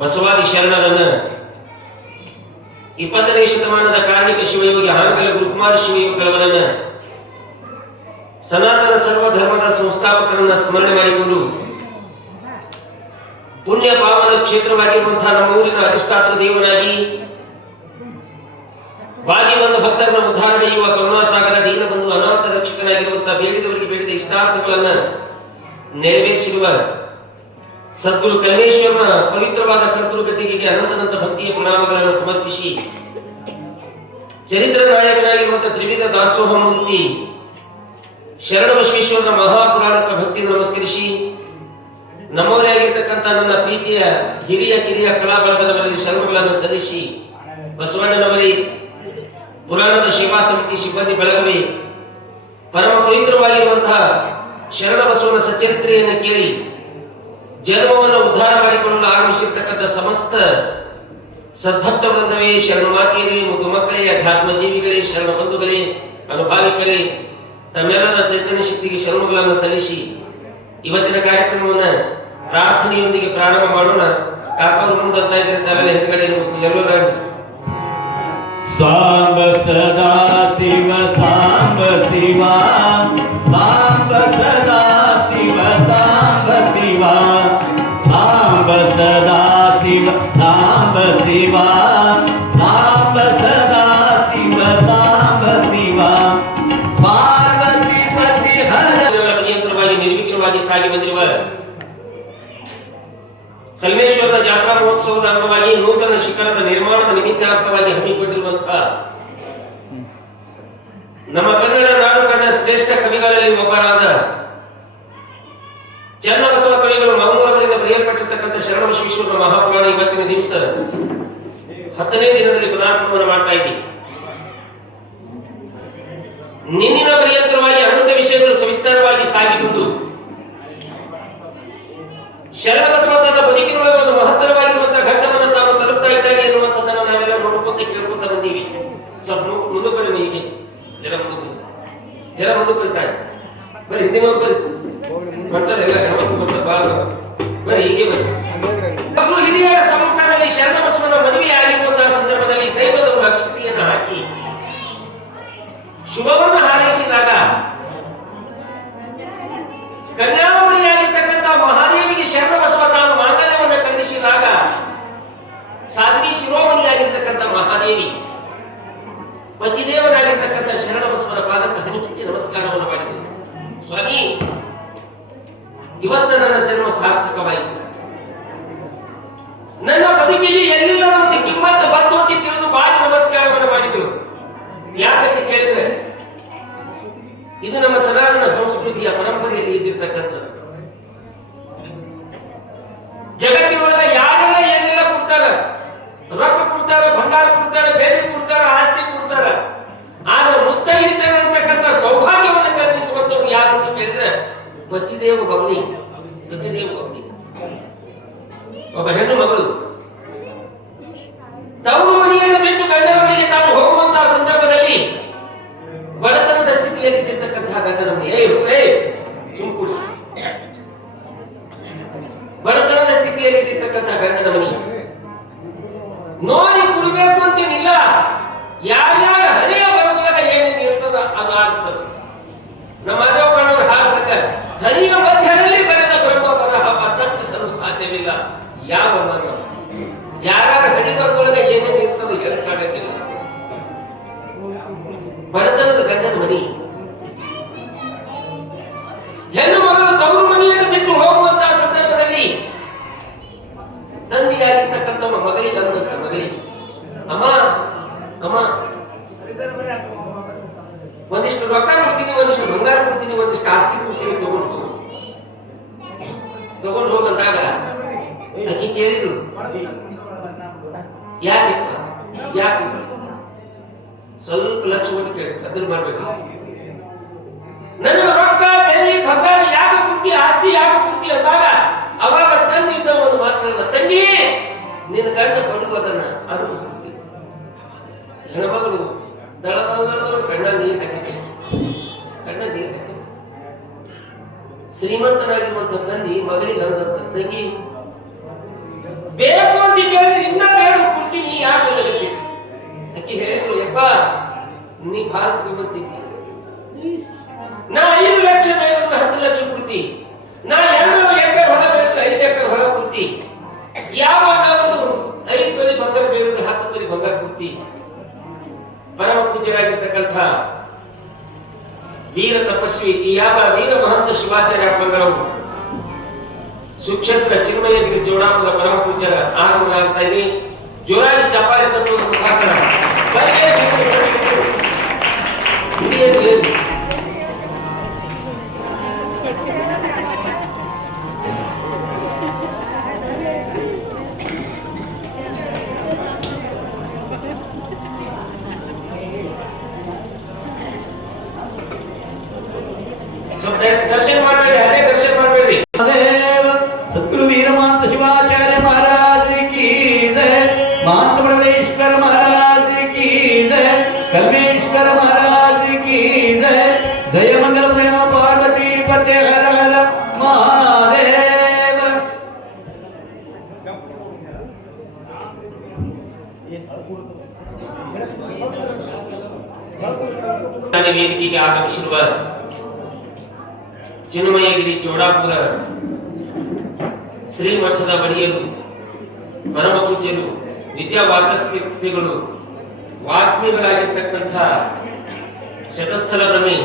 ಬಸವಾದಿ ಶರಣರನ್ನ 20ನೇ ಶತಮಾನದ ಕಾರ್ಣಿಕ ಶಿವಯೋಗಿ ಹಾನಗಲ್ಲ ಗುರುಕುಮಾರ ಶಿವಯೋಗಿಗಳವರನ್ನ ಸನಾತನ ಸರ್ವಧರ್ಮದ ಸಂಸ್ಥಾಪಕರನ್ನ ಸ್ಮರಣೆ ಮಾಡಿಕೊಂಡು ಪುಣ್ಯ ಪಾವನ ಕ್ಷೇತ್ರವಾಗಿರುವಂತಹ ನಮ್ಮ ಊರಿನ ಅಧಿಷ್ಠಾತ್ರ ದೇವನಾಗಿ ಬಾಗಿ ಬಂದ ಭಕ್ತರನ್ನ ಉದ್ಧಾರ ನಡೆಯುವ ಕರುಣಾಸಾಗರ ದೀನ ಬಂಧು ಅನಾಥ ರಕ್ಷಕನಾಗಿರುವಂತಹ ಬೇಡಿದವರಿಗೆ ಬೇಡಿದ ಇಷ್ಟಾರ್ಥಗಳನ್ನ ನೆರವೇರಿಸಿರುವ ಸದ್ಗುರು ಕಲ್ಮೇಶ್ವರನ ಪವಿತ್ರವಾದ ಕರ್ತೃಗದ್ದಿಗೆಗೆ ಅನಂತನಂತ ಭಕ್ತಿಯ ಪ್ರಣಾಮಗಳನ್ನು ಸಮರ್ಪಿಸಿ ಚರಿತ್ರ ನಾಯಕನಾಗಿರುವಂತಹ ತ್ರಿವಿಧ ದಾಸೋಹ ಮೂರ್ತಿ ಶರಣ ಬಸವೇಶ್ವರನ ಮಹಾಪುರಾಣಕ್ಕೆ ಭಕ್ತಿಯನ್ನು ನಮಸ್ಕರಿಸಿ ನಮ್ಮವರೇ ಆಗಿರ್ತಕ್ಕಂಥ ನನ್ನ ಪ್ರೀತಿಯ ಹಿರಿಯ ಕಿರಿಯ ಕಲಾ ಬಳಗದವರಲ್ಲಿ ಶರಣಗಳನ್ನು ಸಲ್ಲಿಸಿ ಬಸವಣ್ಣನವರೇ ಪುರಾಣದ ಸೇವಾ ಸಮಿತಿ ಸಿಬ್ಬಂದಿ ಬಳಗವೇ ಪರಮ ಪವಿತ್ರವಾಗಿರುವಂತಹ ಶರಣ ಬಸವನ ಸಚ್ಚರಿತ್ರೆಯನ್ನು ಕೇಳಿ ಜನ್ಮವನ್ನು ಉದ್ಧಾರ ಮಾಡಿಕೊಳ್ಳಲು ಆರಂಭಿಸಿರ್ತಕ್ಕಂಥ ಸಮಸ್ತ ಸದ್ಭಕ್ತ ವೃಂದವೇ, ಶರಣ ಮಾತೆಯರೇ, ಮುದ್ದು ಮಕ್ಕಳೇ, ಅಧ್ಯಾತ್ಮ ಜೀವಿಗಳೇ, ಶರಣ ಬಂಧುಗಳೇ, ಅನುಭಾವಿಕರೇ, ತಮ್ಮೆಲ್ಲರ ಚೈತನ್ಯ ಶಕ್ತಿಗೆ ಶರಣಗಳನ್ನು ಸಲ್ಲಿಸಿ ಇವತ್ತಿನ ಕಾರ್ಯಕ್ರಮವನ್ನು ಪ್ರಾರ್ಥನೆಯೊಂದಿಗೆ ಪ್ರಾರಂಭ ಮಾಡೋಣ. ಕಾಕವರು ಮುಂದಂತ ಇದ್ರೆ ತಾವೆಲ್ಲ ಹಿಂದ್ಗಡೆ ಎಲ್ಲರೂ ಸಾಂಬ ಸದಾ ಶಿವ ಸಾಂಬ ಶಿವ ಸಾಂಬ ಸದಾ ಶಿವ ಸಾಂಬ ಶಿವ ಸಾಂಬ ಸದಾ ಶಿವ ಸಾಂಬ ಶಿವ ಸಾಂಬ ಸದಾ ಶಿವ ಸಾಂಬ ಶಿವ ಪಾರ್ವತಿ ಪತಿ ಹರ ನಿಯಂತ್ರವಾಗಿ ನಿರ್ವಿಘ್ನವಾಗಿ ಸಾಗಿ ಬಂದಿರುವ ಕಲ್ಮೇಶ್ವರನ ಜಾತ್ರಾ ಮಹೋತ್ಸವದ ಅಂಗವಾಗಿ ನೂತನ ಶಿಖರದ ನಿರ್ಮಾಣದ ನಿಮಿತ್ತಾರ್ಥವಾಗಿ ಹಮ್ಮಿಕೊಂಡಿರುವಂತಹ ನಮ್ಮ ಕನ್ನಡ ನಾಡು ಕಂಡ ಶ್ರೇಷ್ಠ ಕವಿಗಳಲ್ಲಿ ಒಬ್ಬರಾದ ಚನ್ನಬಸವ ಕವಿಗಳು ಮೌನೂರವರಿಂದ ಬರೆಯಲ್ಪಟ್ಟಿರ್ತಕ್ಕಂಥ ಶರಣ ಬಸವೇಶ್ವರನ ಮಹಾಪುರಾಣ ಇವತ್ತಿನ ದಿವಸ 10ನೇ ದಿನದಲ್ಲಿ ಪದಾರ್ಪಣವನ್ನು ಮಾಡ್ತಾ ಇದ್ದೀವಿ. ನಿನ್ನಿನ ಪರ್ಯಂತರವಾಗಿ ಅನಂತ ವಿಷಯಗಳು ಸವಿಸ್ತಾರವಾಗಿ ಸಾಗಿಕೊಂಡು ಶರಣ ಬಸವ ತನ್ನ ಬದುಕಿನೊಳಗೆ ಒಂದು ಮಹತ್ತರವಾಗಿರುವಂತಹ ಘಟ್ಟವನ್ನು ತಾನು ತಲುಪ್ತಾ ಇದ್ದಾನೆ ಎನ್ನುವಂಥದ್ದನ್ನು ನಾವೆಲ್ಲ ನೋಡ್ಕೊಂತ ಕೇಳ್ಕೊಂತ ಬಂದೀವಿ. ಸ್ವಲ್ಪ ಮುಂದೆ ಬರ್ರಿ, ಹೀಗೆ ಜನ ಮುಂದೆ ಬರ್ತಾರೆ, ಬರೀ ಹಿಂದಿನ ಬರ್ರಿ ಬರ್ತಾರೆ, ಎಲ್ಲ ಗಣಪತಿ ಬರ್ತಾರೆ, ಬಾಳ ಬರೀ ಹೀಗೆ ಬರ್ರಿ. ಹಿರಿಯರ ಸಮ್ಮುಖದಲ್ಲಿ ಶರಣ ಬಸವನ ಮದುವೆ ಆಗಿರುವಂತಹ ಸಂದರ್ಭದಲ್ಲಿ ದೈವದ ಅಕ್ಷತೆಯನ್ನು ಹಾಕಿ ಶುಭವನ್ನು ಹಾರೈಸಿದಾಗ ಕನ್ಯಾಮಣಿಯಾಗಿರ್ತಕ್ಕಂಥ ಮಹಾದೇವಿಗೆ ಶರಣ ಬಸವ ತಾನು ಮಾಂಗಲ್ಯವನ್ನು ಖಂಡಿಸಿದಾಗ ಸಾಧ್ವಿ ಶಿರೋಮಣಿಯಾಗಿರ್ತಕ್ಕಂಥ ಮಹಾದೇವಿ ಪತಿದೇವನಾಗಿರ್ತಕ್ಕಂಥ ಶರಣ ಬಸವನ ಪಾದಕ್ಕೆ ಹನಿ ಹಚ್ಚಿ ನಮಸ್ಕಾರವನ್ನು ಮಾಡಿದರು. ಸ್ವಾಮಿ, ಇವತ್ತು ನನ್ನ ಜನ್ಮ ಸಾರ್ಥಕವಾಯಿತು. ನನ್ನ ಬದುಕಿಗೆ ಎಲ್ಲಿಲ್ಲದ ಒಂದು ಕಿಮ್ಮತ್ತು ಬಂತು ಅಂತ ತಿಳಿದು ಬಾಗಿ ನಮಸ್ಕಾರವನ್ನು ಮಾಡಿದರು. ಯಾಕಂತ ಕೇಳಿದ್ರೆ ಇದು ನಮ್ಮ ಸನಾತನ ಸಂಸ್ಕೃತಿಯ ಪರಂಪರೆಯಲ್ಲಿ ಇದ್ದಿರ್ತಕ್ಕಂಥದ್ದು. ಜಗತ್ತಿನೊಳಗೆ ಯಾರೆಲ್ಲ ಏನೆಲ್ಲ ಕೊಡ್ತಾರೆ, ರೊಕ್ಕ ಕೊಡ್ತಾರೆ, ಬಂಗಾರ ಕೊಡ್ತಾರೆ, ಬೇರೆ ಕೊಡ್ತಾರೆ, ಆಸ್ತಿ ಕೊಡ್ತಾರೆ, ಆದ್ರೆ ಮುತ್ತೈದೆತನ ಇರತಕ್ಕಂಥ ಸೌಭಾಗ್ಯವನ್ನು ಕಲ್ಪಿಸುವಂತವ್ರು ಯಾರು ಅಂತ ಕೇಳಿದ್ರೆ ಪತಿದೇವ ಗಮನಿ. ಒಬ್ಬ ಹೆಣ್ಣು ಮಗಳು ತವರು ಮನೆಯನ್ನು ಬಿಟ್ಟು ಗಂಡನ ಮನೆಗೆ ತಾನು ಹೋಗುವಂತಹ ಸಂದರ್ಭದಲ್ಲಿ ಬಡತನದ ಸ್ಥಿತಿಯಲ್ಲಿ ಇದ್ದಿರ್ತಕ್ಕಂತಹ ಗಂಡನ ಮನೆ ಸುಂಕುಳಿ ಬಡತನದ ಸ್ಥಿತಿಯಲ್ಲಿ ಇದ್ದಿರ್ತಕ್ಕಂತಹ ಗಂಡನ ಮನೆ ನೋಡಿ ಕುಡಿಬೇಕು ಅಂತೇನಿಲ್ಲ, ಯಾರ್ಯಾರ ಹಣೆಯ ಬರದಾಗ ಏನೇನು ಇರ್ತದ ಅದು ಆಗುತ್ತದೆ. ನಮ್ಮ ಅರವಣ್ಣವರು ಹಾಡಿದಾಗ ಹಣಿಯ ಮಧ್ಯದಲ್ಲಿ ಬರೆದ ಬ್ರಹ್ಮ ಬರಹ ತಪ್ಪಿಸಲು ಸಾಧ್ಯವಿಲ್ಲ. ಯಾವ ಯಾರ್ಯಾರ ಹಣಿ ಬರದೊಳಗೆ ಏನೇನು ಇರ್ತದೆ ಹೇಳಕ್ಕಾಗಕ್ಕಿಲ್ಲ. ಬಡತನದ ಗಂಡನ ಮನೆ, ಹೆಣ್ಣು ಮಗಳು ತವರು ಮನೆಯನ್ನು ಬಿಟ್ಟು ಹೋಗುವಂತಹ ಸಂದರ್ಭದಲ್ಲಿ ತಂದೆಯಾಗಿರ್ತಕ್ಕಂಥ ಮಗಳಿಗೆ ಅಂದಂತ ಮಗಳಿಗೆ, ಅಮ್ಮ ಅಮ್ಮ ಒಂದಿಷ್ಟು ರೊಕ್ಕ ಕೊಡ್ತೀನಿ, ಒಂದಿಷ್ಟು ಬಂಗಾರ ಕೊಡ್ತೀನಿ, ಒಂದಿಷ್ಟು ಆಸ್ತಿ ಕೊಡ್ತೀನಿ, ತಗೊಂಡು ಹೋಗಂದಾಗ ಆಕೆ ಕೇಳಿದ್ರು, ಯಾಕೆ ಸ್ವಲ್ಪ ಲಕ್ಷ ಕೊಟ್ಟು ಕೇಳಿ ಅದ್ರ ಮಾಡ್ಬೇಕು, ನನಗೆ ರೊಕ್ಕ ಬೆಳ್ಳಿ ಬಂಗಾರ ಯಾಕೆ ಕೊಡ್ತಿ, ಆಸ್ತಿ ಯಾಕೆ ಕೊಡ್ತಿ ಅಂದಾಗ ಅವಾಗ ತಂದೆ ಇದ್ದ ಒಂದು ಮಾತಾಡ, ತಂಗಿ ನಿನ್ನ ಗಂಡ ಪಡುವುದನ್ನ ಅದನ್ನು ಕೊಡ್ತೀನಿ. ಹೆಣ್ಮಗಳು ದಳ ಕಣ್ಣ ನೀರು ಹಾಕಿದೆ. ಶ್ರೀಮಂತನಾಗಿರುವಂತ ತಂದೆ ಮಗಳಿಗೆ ಅಂದಂತ, ತಂಗಿ ಬೇಕು ಅಂತ ನೀ ಬಹಳ ಶ್ರೀಮಂತಿದ್ದಿ. ನಾ 5 ಲಕ್ಷ ಬೇರೆಯವ್ರಿಗೆ 10 ಲಕ್ಷ ಕೊಡ್ತಿ. ನಾ 200 ಎಕರೆ ಹೊಲ ಬೇರೆಯವ್ರಿಗೆ 5 ಎಕರೆ ಹೊಲ ಕೊಡ್ತಿ. ಯಾವಾಗ ಒಂದು 5 ತೊಲಿ ಬಂಗಾರ ಬೇರೆಯವ್ರಿಗೆ 10 ತೊಲಿ ಬಂಗಾರ ಕೊಡ್ತಿ. ಪರಮ ಪೂಜ್ಯರಾಗಿರ್ತಕ್ಕಂಥ ವೀರ ತಪಸ್ವಿ ಯಾವ ವೀರ ಮಹಂತ ಶಿವಾಚಾರ್ಯ ಅಪ್ಪಂಗಳವರು ಸುಕ್ಷೇತ್ರ ಚಿನ್ಮಯಗಿರಿ ಜೋಡಾಪುರ ಪರಮ ಪೂಜ್ಯರ ಆಗಮನ ಆಗ್ತಾ ಇದೆ. ಜೋರಾಗಿ ಚಪ್ಪಾಳೆ ತಟ್ಟುವುದರ ಮುಖಾಂತರ ದರ್ಶನ ಮಾಡಬೇಡಿ, ಅದೇ ದರ್ಶನ ಮಾಡಬೇಡಿ. सतगुरु वीर महंत शिवाचार्य महाराज की जय, महंत बड़वेश्वर महाराज की जय, कल्मेश्वर महाराज की जय. जय मंगल जय पार्वती पते हर हर महादेव. ವೇದಿಕೆಗೆ ಆಗಮಿಸಿರುವ ಚಿನ್ಮಯಗಿರಿ ಚೌಡಾಪುರ ಶ್ರೀಮಠದ ಬಡಿಯರು ಪರಮ ಪೂಜ್ಯರು ವಿದ್ಯಾವಾಚಸ್ಪತಿಗಳು ವಾಗ್ಮಿಗಳಾಗಿರ್ತಕ್ಕಂಥ ಶತಸ್ಥಲ ಬ್ರಹ್ಮಿ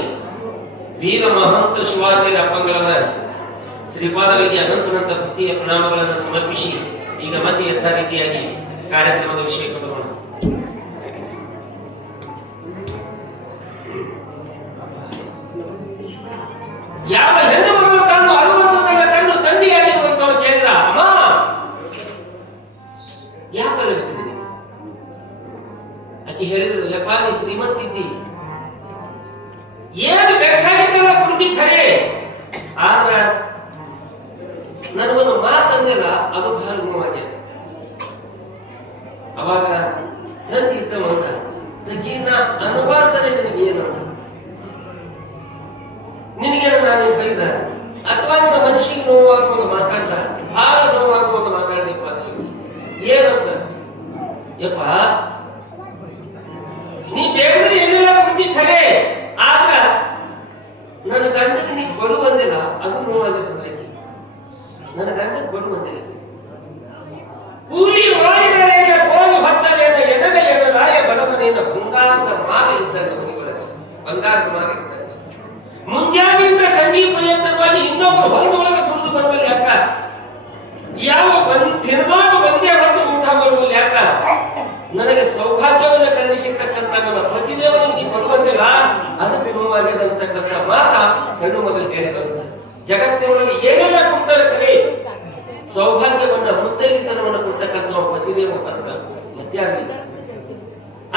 ವೀರ ಮಹಂತ ಶಿವಾಚಾರ್ಯ ಅಪ್ಪಂಗಳವರ ಶ್ರೀಪಾದ ವೇದಿ ಅನಂತನಂತ ಭಕ್ತಿಯ ಪ್ರಣಾಮಗಳನ್ನು ಸಮರ್ಪಿಸಿ ಈಗ ಮತ್ತೆ ಯಥಾರೀತಿಯಾಗಿ ಕಾರ್ಯಕ್ರಮದ ವಿಷಯಕ್ಕೆ ಬರೋಣ. ಯಾವ ಹೆಣ್ಣು ಮಗಳು ತಾನು ಅಳುವಂತದನ್ನ ಕಂಡು ತಂದೆಯಾಗಿರುವಂತವನು ಕೇಳಿದ, ಅಮ್ಮ ಯಾಕೆ ಅಳಗತ್ತಿದ್ದೀನಿ? ಆಕೆ ಹೇಳಿದ್ರು, ಯಪ್ಪ ನೀ ಶ್ರೀಮಂತಿದ್ದಿ, ಏನು ಬೇಕಾಗಿದ್ದಲ್ಲ ಕುಡಿದಿ ಖರೆ, ಆದ್ರ ನನಗೊಂದು ಮಾತಂದಿಲ್ಲ, ಅದು ಬಹಳ ನೋವಾಗ್ಯದ. ಅವಾಗ ತಂದೆ ಇದ್ದವಂತ ತಂಗಿ ನಾ ಅನಬಾರ್ದರೆ ನಿನಗೇನು ಅಂತ, ನಿನಗೇನು ನಾನು ಬೈದ ಅಥವಾ ನಿನ್ನ ಮನಸ್ಸಿಗೆ ನೋವಾಗುವಂತ ಮಾತಾಡ್ದ, ಬಹಳ ನೋವಾಗುವಂತ ಮಾತಾಡ್ದಪ್ಪ ಏನಂತ, ಯಪ್ಪ ನೀ ಬೇಕಿದ್ರೆ ಏನೆಲ್ಲ ಕುಡ್ತಿ ಖರೆ, ಆಗ ನನ್ನ ಗಂಡಗೆ ನೀ ಬಡು ಬಂದಿಲ್ಲ, ಅದು ನೋವಾಗದಂದ್ರೆ ನನ್ನ ಗಂಡಕ್ಕೆ ಬಡು ಬಂದಿಲ್ಲ. ಕೂಲಿ ಮಾಡಿದರೆ ಕೋಲು ಹೊತ್ತರೇನ ಎನಗೆ ಎನಲಾಯ ಬಡವನೇನ ಬಂಗಾರದ ಮಾಗ ಇದ್ದಂಗೆ ಮನೆಯೊಳಗೆ ಬಂಗಾರದ ಮಾಗ ಇದ್ದಂಗೆ ಮುಂಜಾನೆಯಿಂದ ಸಂಜೆ ಪರ್ಯಂತವಾಗಿ ಇನ್ನೊಬ್ಬರು ಹೊಲದೊಳಗೆ ದುಡಿದು ಬರುವಲ್ಲಿ ಯಾಕ, ಯಾವ ದಿನದೊಳಗೆ ಒಂದೇ ಹೊತ್ತು ಊಟ ಮಾಡುವಲ್ಲಿ ಯಾಕ, ನನಗೆ ಸೌಭಾಗ್ಯವನ್ನು ಕರುಣಿಸಿರ್ತಕ್ಕಂಥ ನನ್ನ ಪತಿದೇವನಿಗೆ ಬರುವಂತಿಲ್ಲ, ಅದಕ್ಕೆ ನೋವಾಗಿದೆ ಅಂತಕ್ಕಂಥ ಮಾತ ಹೆಣ್ಣು ಮಗಳು ಹೇಳಿದಂತ. ಜಗತ್ತಿನೊಳಗೆ ಏನೆಲ್ಲ ಕೊಡ್ತಾರೆ ಕರೆ, ಸೌಭಾಗ್ಯವನ್ನ ಮುತ್ತೈದೆತನವನ್ನು ಕೊಡ್ತಕ್ಕಂಥ ಪತಿದೇವ ಅಂತ ಮತ್ಯಾಗಿಲ್ಲ.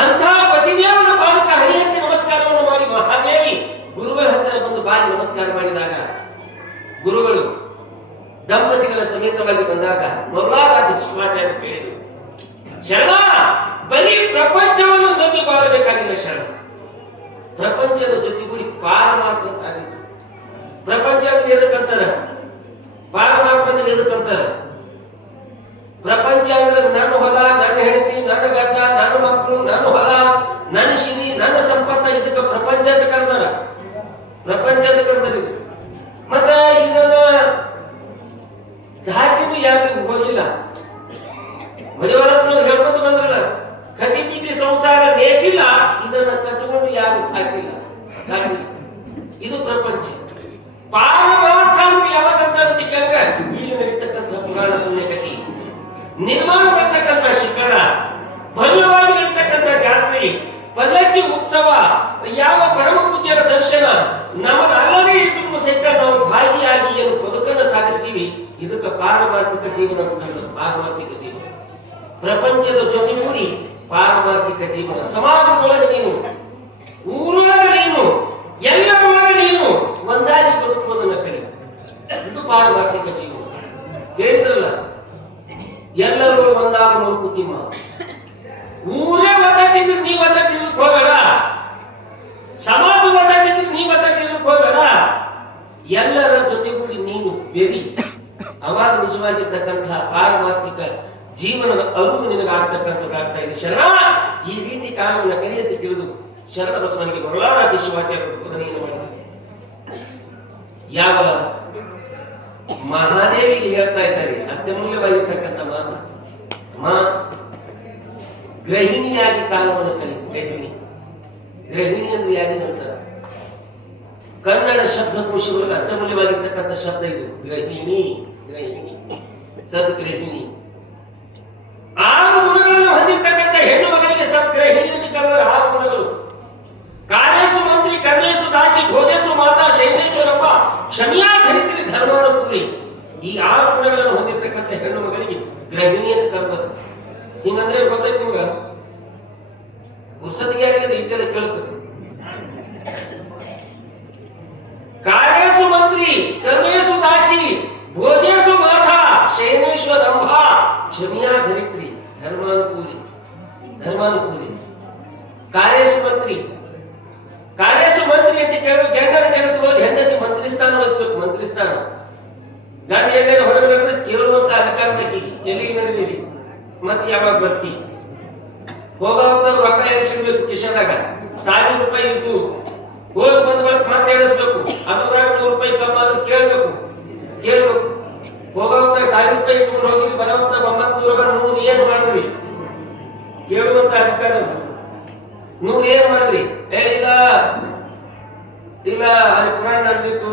ಅಂತ ಪತಿದೇವನ ಪಾದಕ್ಕೆ ಹಣೆ ಹಚ್ಚಿ ನಮಸ್ಕಾರವನ್ನು ಮಾಡಿ ಮಹಾದೇವಿ ಗುರುಗಳ ಹತ್ತಿರ ಬಂದು ಬಾಗಿ ನಮಸ್ಕಾರ ಮಾಡಿದಾಗ, ಗುರುಗಳು ದಂಪತಿಗಳ ಸಮೇತವಾಗಿ ಬಂದಾಗ ಮೊದಲಾದ ಶಿವಾಚಾರ್ಯ ಹೇಳಿದರು, ಶರಣ ಬರೀ ಪ್ರಪಂಚವನ್ನು ನಂಬಿ ಬಾಳಬೇಕಾಗಿಲ್ಲ ಶರಣ, ಪ್ರಪಂಚದ ಜೊತೆಗೂಡಿ ಪಾರಮಾರ್ಥ ಸಾಧಿಸು. ಪ್ರಪಂಚ ಅಂದ್ರೆ ಎದಕ್ಕಂತಾರ, ಪಾರಮಾರ್ಥ ಅಂದ್ರೆ ಎದಕ್ಕಂತಾರ? ಪ್ರಪಂಚ ಅಂದ್ರೆ ನನ್ನ ಹೊಲ, ನನ್ನ ಹೆಂಡತಿ, ನನ್ನ ಗಂಡ, ನನ್ನ ಮಕ್ಕಳು, ನನ್ನ ಹೊಲ, ನನ್ನ ಶಿರಿ, ನನ್ನ ಸಂಪತ್ತ, ಇದಕ್ಕೆ ಪ್ರಪಂಚ ಅಂತ ಕರ್ದಾರ. ಪ್ರಪಂಚ ಅಂತ ಕರ್ದಾರ. ಮತ್ತ ಇದನ್ನ ದಾಟಿನೂ ಯಾರಿಗೂ ಹೋಗಿಲ್ಲ. ಮಡಿವಾಳಪ್ಪನವ್ರು ಹೇಳ್ಕೊತ ಬಂದ್ರಲ್ಲ, ಕಟಿ ಪೀಟಿ ಸಂಸಾರ ನೇಟಿಲ್ಲ, ಇದನ್ನ ಕಟ್ಟಿಕೊಂಡು ಯಾರು ಹಾಕಿಲ್ಲ. ಇದು ಪ್ರಪಂಚ. ಪಾರಮಾರ್ಥ ಅಂದ್ರೆ ಯಾವಾಗಂತ ಕೆಳಗ ಈಗ ನಡೀತಕ್ಕಂಥ ಪುರಾಣ ಪುಣ್ಯಕಥೆ, ನಿರ್ಮಾಣ ಮಾಡತಕ್ಕಂಥ ಶಿಖರ, ಭವ್ಯವಾಗಿ ನಡೀತಕ್ಕಂಥ ಜಾತ್ರೆ, ಪಲ್ಲಕ್ಕಿ ಉತ್ಸವ, ಯಾವ ಪರಮ ಪೂಜ್ಯರ ದರ್ಶನ ನಮ್ಮದಲ್ಲದೇ ಇದ್ರೂ ಸಹಿತ ನಾವು ಭಾಗಿಯಾಗಿ ಏನು ಬದುಕನ್ನು ಸಾಗಿಸ್ತೀವಿ, ಇದಕ್ಕೆ ಪಾರಮಾರ್ಥಿಕ ಜೀವನ ಅಂತ ಕರೆಯೋದು. ಪಾರಮಾರ್ಥಿಕ ಜೀವನ ಪ್ರಪಂಚದ ಜೊತೆಗೂಡಿ ಪಾರಮಾರ್ಥಿಕ ಜೀವನ. ಸಮಾಜದೊಳಗೆ ನೀನು, ಊರೊಳಗೆ ನೀನು, ಎಲ್ಲರೊಳಗೆ ನೀನು ಒಂದಾಗಿ ಬದುಕುವುದನ್ನು ಕಲಿ, ಇದು ಪಾರಮಾರ್ಥಿಕ ಜೀವನ. ಹೇಳಿದ್ರಲ್ಲ, ಎಲ್ಲರೂ ಒಂದಾಗ ಮಲ್ಕುತಿಮ್ಮ, ಊರೇ ಒತ್ತಾಕಿದ್ರೆ ನೀ ಒತ್ತಾಕಿರ್ಲಿಕ್ಕೆ ಹೋಗಬೇಡ, ಸಮಾಜ ಒತ್ತಾಕಿದ್ರೆ ನೀ ಒತ್ತಾಕಿರ್ಲಿಕ್ಕೆ ಹೋಗಬೇಡ, ಎಲ್ಲರ ಜೊತೆಗೂಡಿ ನೀನು ಬೆರಿ. ಅವಾಗ ನಿಜವಾಗಿರ್ತಕ್ಕಂಥ ಪಾರಮಾರ್ಥಿಕ ಜೀವನದ ಅರಿವು ನಿನಗಾಗ್ತಕ್ಕಂಥದ್ದಾಗ್ತಾ ಇದೆ. ಶರಣ ಈ ರೀತಿ ಕಾಲವನ್ನು ಕಲಿಯತ್ತೆ ತಿಳಿದು ಶರಣ ಬಸವನಿಗೆ ಬರಲಾರಾದಿ ಶಿವಾಚಾರ್ಯ ಉಪದನೆಯನ್ನು ಮಾಡಿದರು. ಯಾವ ಮಹಾದೇವಿಗೆ ಹೇಳ್ತಾ ಇದ್ದಾರೆ ಅತ್ಯಮೂಲ್ಯವಾಗಿರ್ತಕ್ಕಂಥ ಮಾತು, ಅಮ್ಮ ಗೃಹಿಣಿಯಾಗಿ ಕಾಲವನ್ನು ಕಳಿ. ಗೃಹಿಣಿ ಅಂದ್ರೆ ಯಾರಿನ ನಂತರ ಕನ್ನಡ ಶಬ್ದಕೋಶಗಳಿಗೆ ಅತ್ಯಮೂಲ್ಯವಾಗಿರ್ತಕ್ಕಂಥ ಶಬ್ದ ಇದು ಗೃಹಿಣಿ. ಸದ್ಗೃಹಿಣಿ 6 ಗುಣಗಳನ್ನು ಹೊಂದಿರತಕ್ಕಂಥ ಹೆಣ್ಣು ಮಗಳಿಗೆ ಸದ್ಗೃಹಿಣಿ ಎಂದು ಕರೆದರೆ 6 ಗುಣಗಳು. ಕಾರ್ಯಸು ಮಂತ್ರಿ, ಕರ್ಮೇಸು ದಾಸಿ, ಭೋಜಸು ಮಾತಾ, ಶೈಲೇಶ್ವರಪ್ಪ, ಕ್ಷಮಿಯಾ ಧರಿತ್ರಿ, ಧರ್ಮಾನುಕೂಲಿ. ಈ 6 ಗುಣಗಳನ್ನು ಹೊಂದಿರತಕ್ಕಂಥ ಹೆಣ್ಣು ಮಗಳಿಗೆ ಗೃಹಿಣಿ ಅಂತ ಕರೆದರು. ಹಿಂಗಂದ್ರೆ ಗೊತ್ತಾಯ್ತು ನಿಮ್ಗ? ಪುರುಷತಿಗೆ ಯಾರಿಗೆ ಇದ್ದೆಲ್ಲ ಕೇಳುತ್ತದೆ. ಕಾರ್ಯಸು ಮಂತ್ರಿ, ಕರ್ಮೇಸು ದಾಸಿ, ಭೋಜೇಸು ಮಾತಾ, ಶಯನೇಶ್ವರಂಭ, ಕ್ಷಮಿಯಾ ಧರಿತ್ರಿ, ಧರ್ಮಾನುಕೂಲಿ. ಕಾರ್ಯಸು ಮಂತ್ರಿ ಅಂತ ಕೇಳಿದ್ರೆ ಗಂಡನ ಕೆಲಸಗಳು ಹೆಂಡತಿ ಮಂತ್ರಿ ಸ್ಥಾನ ವಹಿಸ್ಬೇಕು. ಮಂತ್ರಿ ಸ್ಥಾನ ಗಂಡ ಎಲ್ಲೇನು ಹೊರಗೆ ನಡೆದ್ರೆ ಕೇಳುವಂತ ಅಧಿಕಾರ ತೆಗೀರಿ. ಎಲ್ಲಿಗೆ ನಡೆದಿರಿ ಮತ್ತೆ ಯಾವಾಗ ಬರ್ತಿ? ಹೋಗೋವಾಗ ರೊಕ್ಕ ಎಣಿಸಿಡ್ಬೇಕು ಕಿಶದಾಗ. 1000 ರೂಪಾಯಿ ಇದ್ದು ಹೋಗಿ ಬಂದ ಬಳಕ ಮತ್ತೆ ಎಣಿಸ್ಬೇಕು. ಅದ್ರದಾಗ 100 ರೂಪಾಯಿ ಕಮ್ಮ ಆದ್ರೂ ಕೇಳ್ಬೇಕು. ಹೋಗೋವಾಗ 1000 ರೂಪಾಯಿ ಇಟ್ಕೊಂಡು ಹೋಗಿರಿ, ಬರೋವಾಗ 900 ಏನು ಮಾಡಿದ್ರಿ? ಕೇಳುವಂತ ಅಧಿಕಾರ 100 ಏನು ಮಾಡಿದ್ರಿ? ಇಲ್ಲ ಅಲ್ಲಿ ಪುರಾಣ ನಡೆದಿತ್ತು,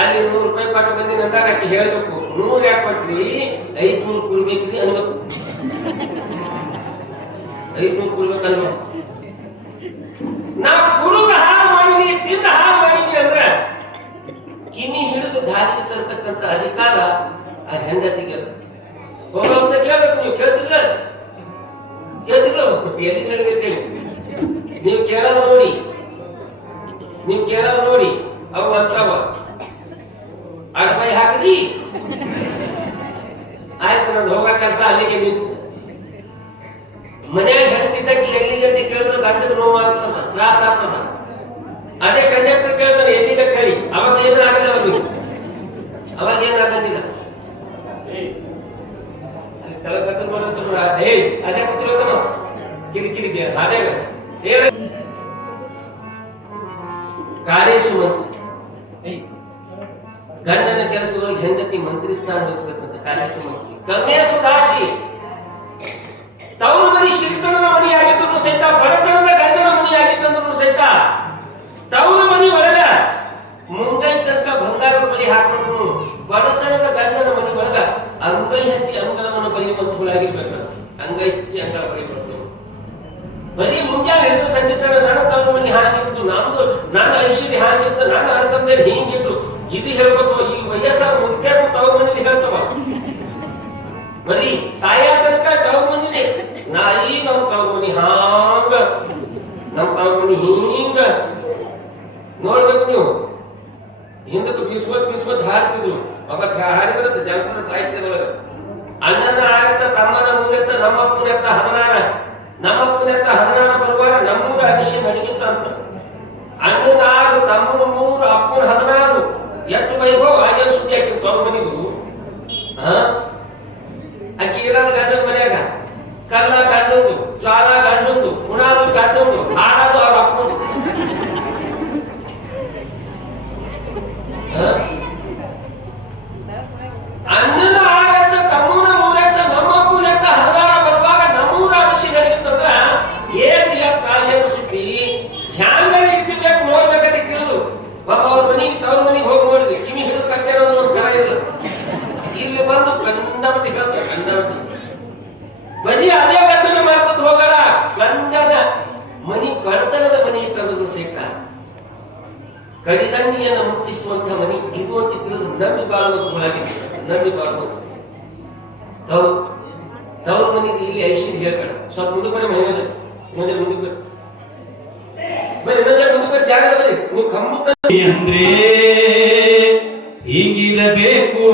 ಅಲ್ಲಿ 100 ರೂಪಾಯಿ ಪಾಠ ಬಂದಿನ ಅಂದಾಗ ಆಕೆ ಹೇಳ್ಬೇಕು. 100 ಯಾಕೆ ಕೊಟ್ರಿ? 500 ಕೊಡ್ಬೇಕ್ರಿ ಅನ್ಬೇಕು. 500 ಕೊಡ್ಬೇಕು ಅನ್ಬೇಕು. ನಾ ಕುಡುಗ ಹಾಳು ಮಾಡೀನಿ, ತಿಂದ ಹಾಳು ಮಾಡೀನಿ ಅಂದ್ರೆ ಕಿಮಿ ಹಿಡಿದು ದಾರಿಗೆ ತರ್ತಕ್ಕಂಥ ಅಧಿಕಾರ ಆ ಹೆಂಡತಿಗೆ. ಹೋಗೋಅಂತ ಕೇಳ್ಬೇಕು. ನೀವು ಕೇಳ್ತಿಲ್ಲ ಎಲ್ಲಿ ನಡೆದೈತೆ? ನೀವು ಕೇಳೋದು ನೋಡಿ ಅವು ಅಂತಾವ ಅಡಪಾಯಿ ಹಾಕಿದಿ ಆಯ್ತು, ನಂದು ಹೋಗೋ ಕೆಲಸ ಅಲ್ಲಿಗೆ ನಿಂತು. ಮನೆಯಾಗ ಹೇಳ್ತಿದ್ದಕ್ಕೆ ಎಲ್ಲಿಗೆ ಅಂತ ಕೇಳಿದ್ರೆ ಗಂಡದ ನೋವು ಆಗ್ತದ, ತ್ರಾಸ ಆಗ್ತದ. ಅದೇ ಕಂಡಕ್ಟರ್ ಕೇಳ್ತಾರೆ ಎಲ್ಲಿಗೆ ಕಳಿ, ಅವಾಗ ಏನು ಆಗಲ್ಲ ಅವ್ರಿಗೆ. ಅವಾಗ ಏನಾಗಂಗಿಲ್ಲ. ತಲೆ ಕತ್ತಲು ಮಾಡೋದು ಅದೇ ಕೂತಿರೋದಮ್ಮ ಕಿರಿಕಿರಿಗೆ ಅದೇ ಹೇಳ. ಕಾರ್ಯಸು ಮಂತ್ರಿ, ಗಂಡನ ಕೆಲಸಗಳಿಗೆ ಹೆಂಡತಿ ಮಂತ್ರಿ ಸ್ಥಾನ ವಹಿಸಬೇಕಂತ ಕಾರ್ಯಸು ಮಂತ್ರಿ. ಕರ್ಮೇಸು ದಾಸಿ, ತವರು ಮನಿ ಶ್ರೀತನದ ಮನೆಯಾಗಿದ್ದರೂ ಸಹಿತ, ಬಡತನದ ಗಂಡನ ಮನೆಯಾಗಿದ್ದಂದ್ರೂ ಸಹಿತ, ತವರು ಮನಿ ಒಳಗ ಮುಂಗೈ ತನಕ ಬಂಗಾರದ ಬಳಿ ಹಾಕೊಂಡು ಬಡತನದ ಗಂಡನ ಮನೆ ಒಳಗ ಅಂಗೈ ಹಚ್ಚಿ ಅಂಗಳವನ್ನು ಬಲಿಯುವಂತಗಳಾಗಿರ್ಬೇಕು. ಅಂಗೈ ಹಚ್ಚಿ ಅಂಗಳ ಬಲಿಯುವಂತ ಬರೀ ಮುಂಜಾನೆ ಹಿಡಿದು ಸಂಜೆ ತರ ನನ್ನ ತವ್ರ ಮನೆ ಹಾಗಿತ್ತು, ನನ್ನ ಐಶ್ವರ್ಯ ಹಾಗಿತ್ತು, ನನ್ನ ಅಣ್ಣತಮ್ಮದೇನು ಹೀಗಿದ್ರು, ಇದು ಹೇಳ್ಕೊತವ. ಈ ವಯಸ್ಸಾದ ಮುದುಕ್ಯಾಕು ತವ್ರ ಮನೇಲಿ ಹೇಳ್ತವ. ಬರೀ ಸಾಯ ತನಕ ತವ್ರ ಮನೇಲಿ ನಾಯಿ ನಮ್ಮ ತವ್ರ ಮನಿ ಹಾಂಗ, ನಮ್ಮ ತವ್ರ ಮನಿ ಹಿಂಗ ನೋಡ್ಬೇಕು. ನೀವು ಹಿಂದಕ್ಕೆ ಬೀಸ್ವತ್ ಹಾಡ್ತಿದ್ರು. ಅವಾಗ ಹಾಡಿದ್ರೆ ಜನಪದ ಸಾಹಿತ್ಯದೊಳಗ ಅಣ್ಣನ 6 ತಮ್ಮನ 3 ನಮ್ಮಪ್ಪನ 16, ನಮ್ಮಪ್ಪನ 16 ಬರುವಾಗ ನಮ್ಮೂರ ಅಭಿಷೇಕ ನಡಗಿತ್ತ ಅಂತ. ಅಣ್ಣನ 6, ತಮ್ಮನ 3, ಅಪ್ಪನ 16 ಎಷ್ಟು ವೈಭವ ಆಗೇನು ಸುದ್ದಿ ಆಕಿ ತವ್ರ ಮನಿದು. ಆಕಿ ಇರೋದು ಗಂಡನ ಮನ್ಯಾಗ ಕಲ್ಲ ಗಂಡಂದು, ಜ್ವಾಳ ಗಂಡಂದು, ಉಣಾದು ಗಂಡಂದು, ಹಾಡೋದು ಅವ್ರ ಅಪ್ಪಂದು. ಅಣ್ಣನ 6, ತಮ್ಮನ 3, ನಮ್ಮಪ್ಪನ 16 ಬರುವಾಗ ನಮ್ಮೂರ ಅಭಿಷೇಕ ನಡೀತಂದ್ರ ಏನ್ ಸುದ್ದಿ ಹ್ಯಾಂಗಾರ ಇದ್ದಿರ್ಬೇಕು ನೋಡ್ಬೇಕಂತ ಕೇಳುದು. ಅವ್ರ ಮನಿಗೆ ತವ್ರ ಮನಿಗೆ ಹೋಗಿ ನೋಡಿದ್ರಿ, ಕಿವಿ ಹಿಡಿದು ಕಟ್ಟೆರೋದು ಒಂದು ಕರ ಇಲ್ಲ. ಇಲ್ಲಿ ಬಂದು ಕಂಡಮಟ್ಟಿ ಹೇಳ್ತಾರೆ, ಕಂಡಮಟ್ಟಿ ಬರೀ ಅದೇ ಗಂಡನ ಮಾಡ್ತದ ಹೋಗಲ್ಲ. ಗಂಡನ ಮನಿ ಬಡತನದ ಮನಿ ತಂದ್ರು ಸಹಿತ ಕಡಿದಂಡಿಯನ್ನು ಮುಟ್ಟಿಸುವಂತ ಮನಿ ಇದು ಅಂತ ತಿಳಿದು ನಂಬಿ ಬಾಳುವಂತಗಳಾಗಿತ್ತು. ನಂಬಿ ಬಾಳುವಂತ ತವ್ರ ಮನಿಗೆ ಇಲ್ಲಿ ಐಶ್ವರ್ಯ ಹೇಳ್ಬೇಡ. ಸ್ವಲ್ಪ ಮುಂದೆ ಬರ್ರಿ, ಮುಂದೆ ಮುಂದಕ್ಕೆ ಬರ್ರಿ, ಮುಂದಕ್ಕೆ ಬರ್ರಿ, ಜಾಗದ ಬರ್ರಿ. ನೀವು ಕಂಬುತ್ತ ಅಂದ್ರೆ ಹೀಗಿರಬೇಕು,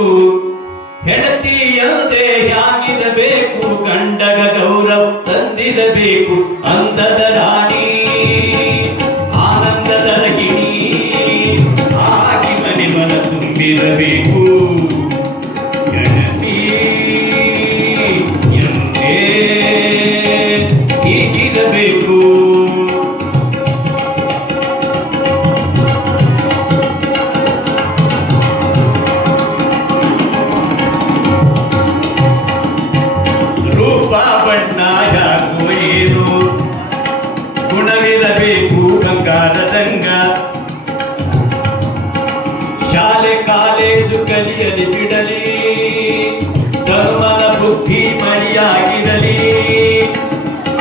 ಹೆಂಡತಿ ಅಂದ್ರೆ ಹ್ಯಾಗಿರಬೇಕು, ಗಂಡಗ ಗೌರವ ತಂದಿರಬೇಕು, ಅಂದದ ರಾಣಿ ಆನಂದದ ರಹಿಣಿ ಆಗಿ ಮನೆ ಮನ ತುಂಬಿರಬೇಕು. ಹೆಂಡತಿ ಎಂದೇ ಶಾಲೆ ಕಾಲೇಜು ಕಲಿಯಲಿ ಬಿಡಲಿ, ಧರ್ಮದ ಬುದ್ಧಿ ಮರಿಯಾಗಿರಲಿ,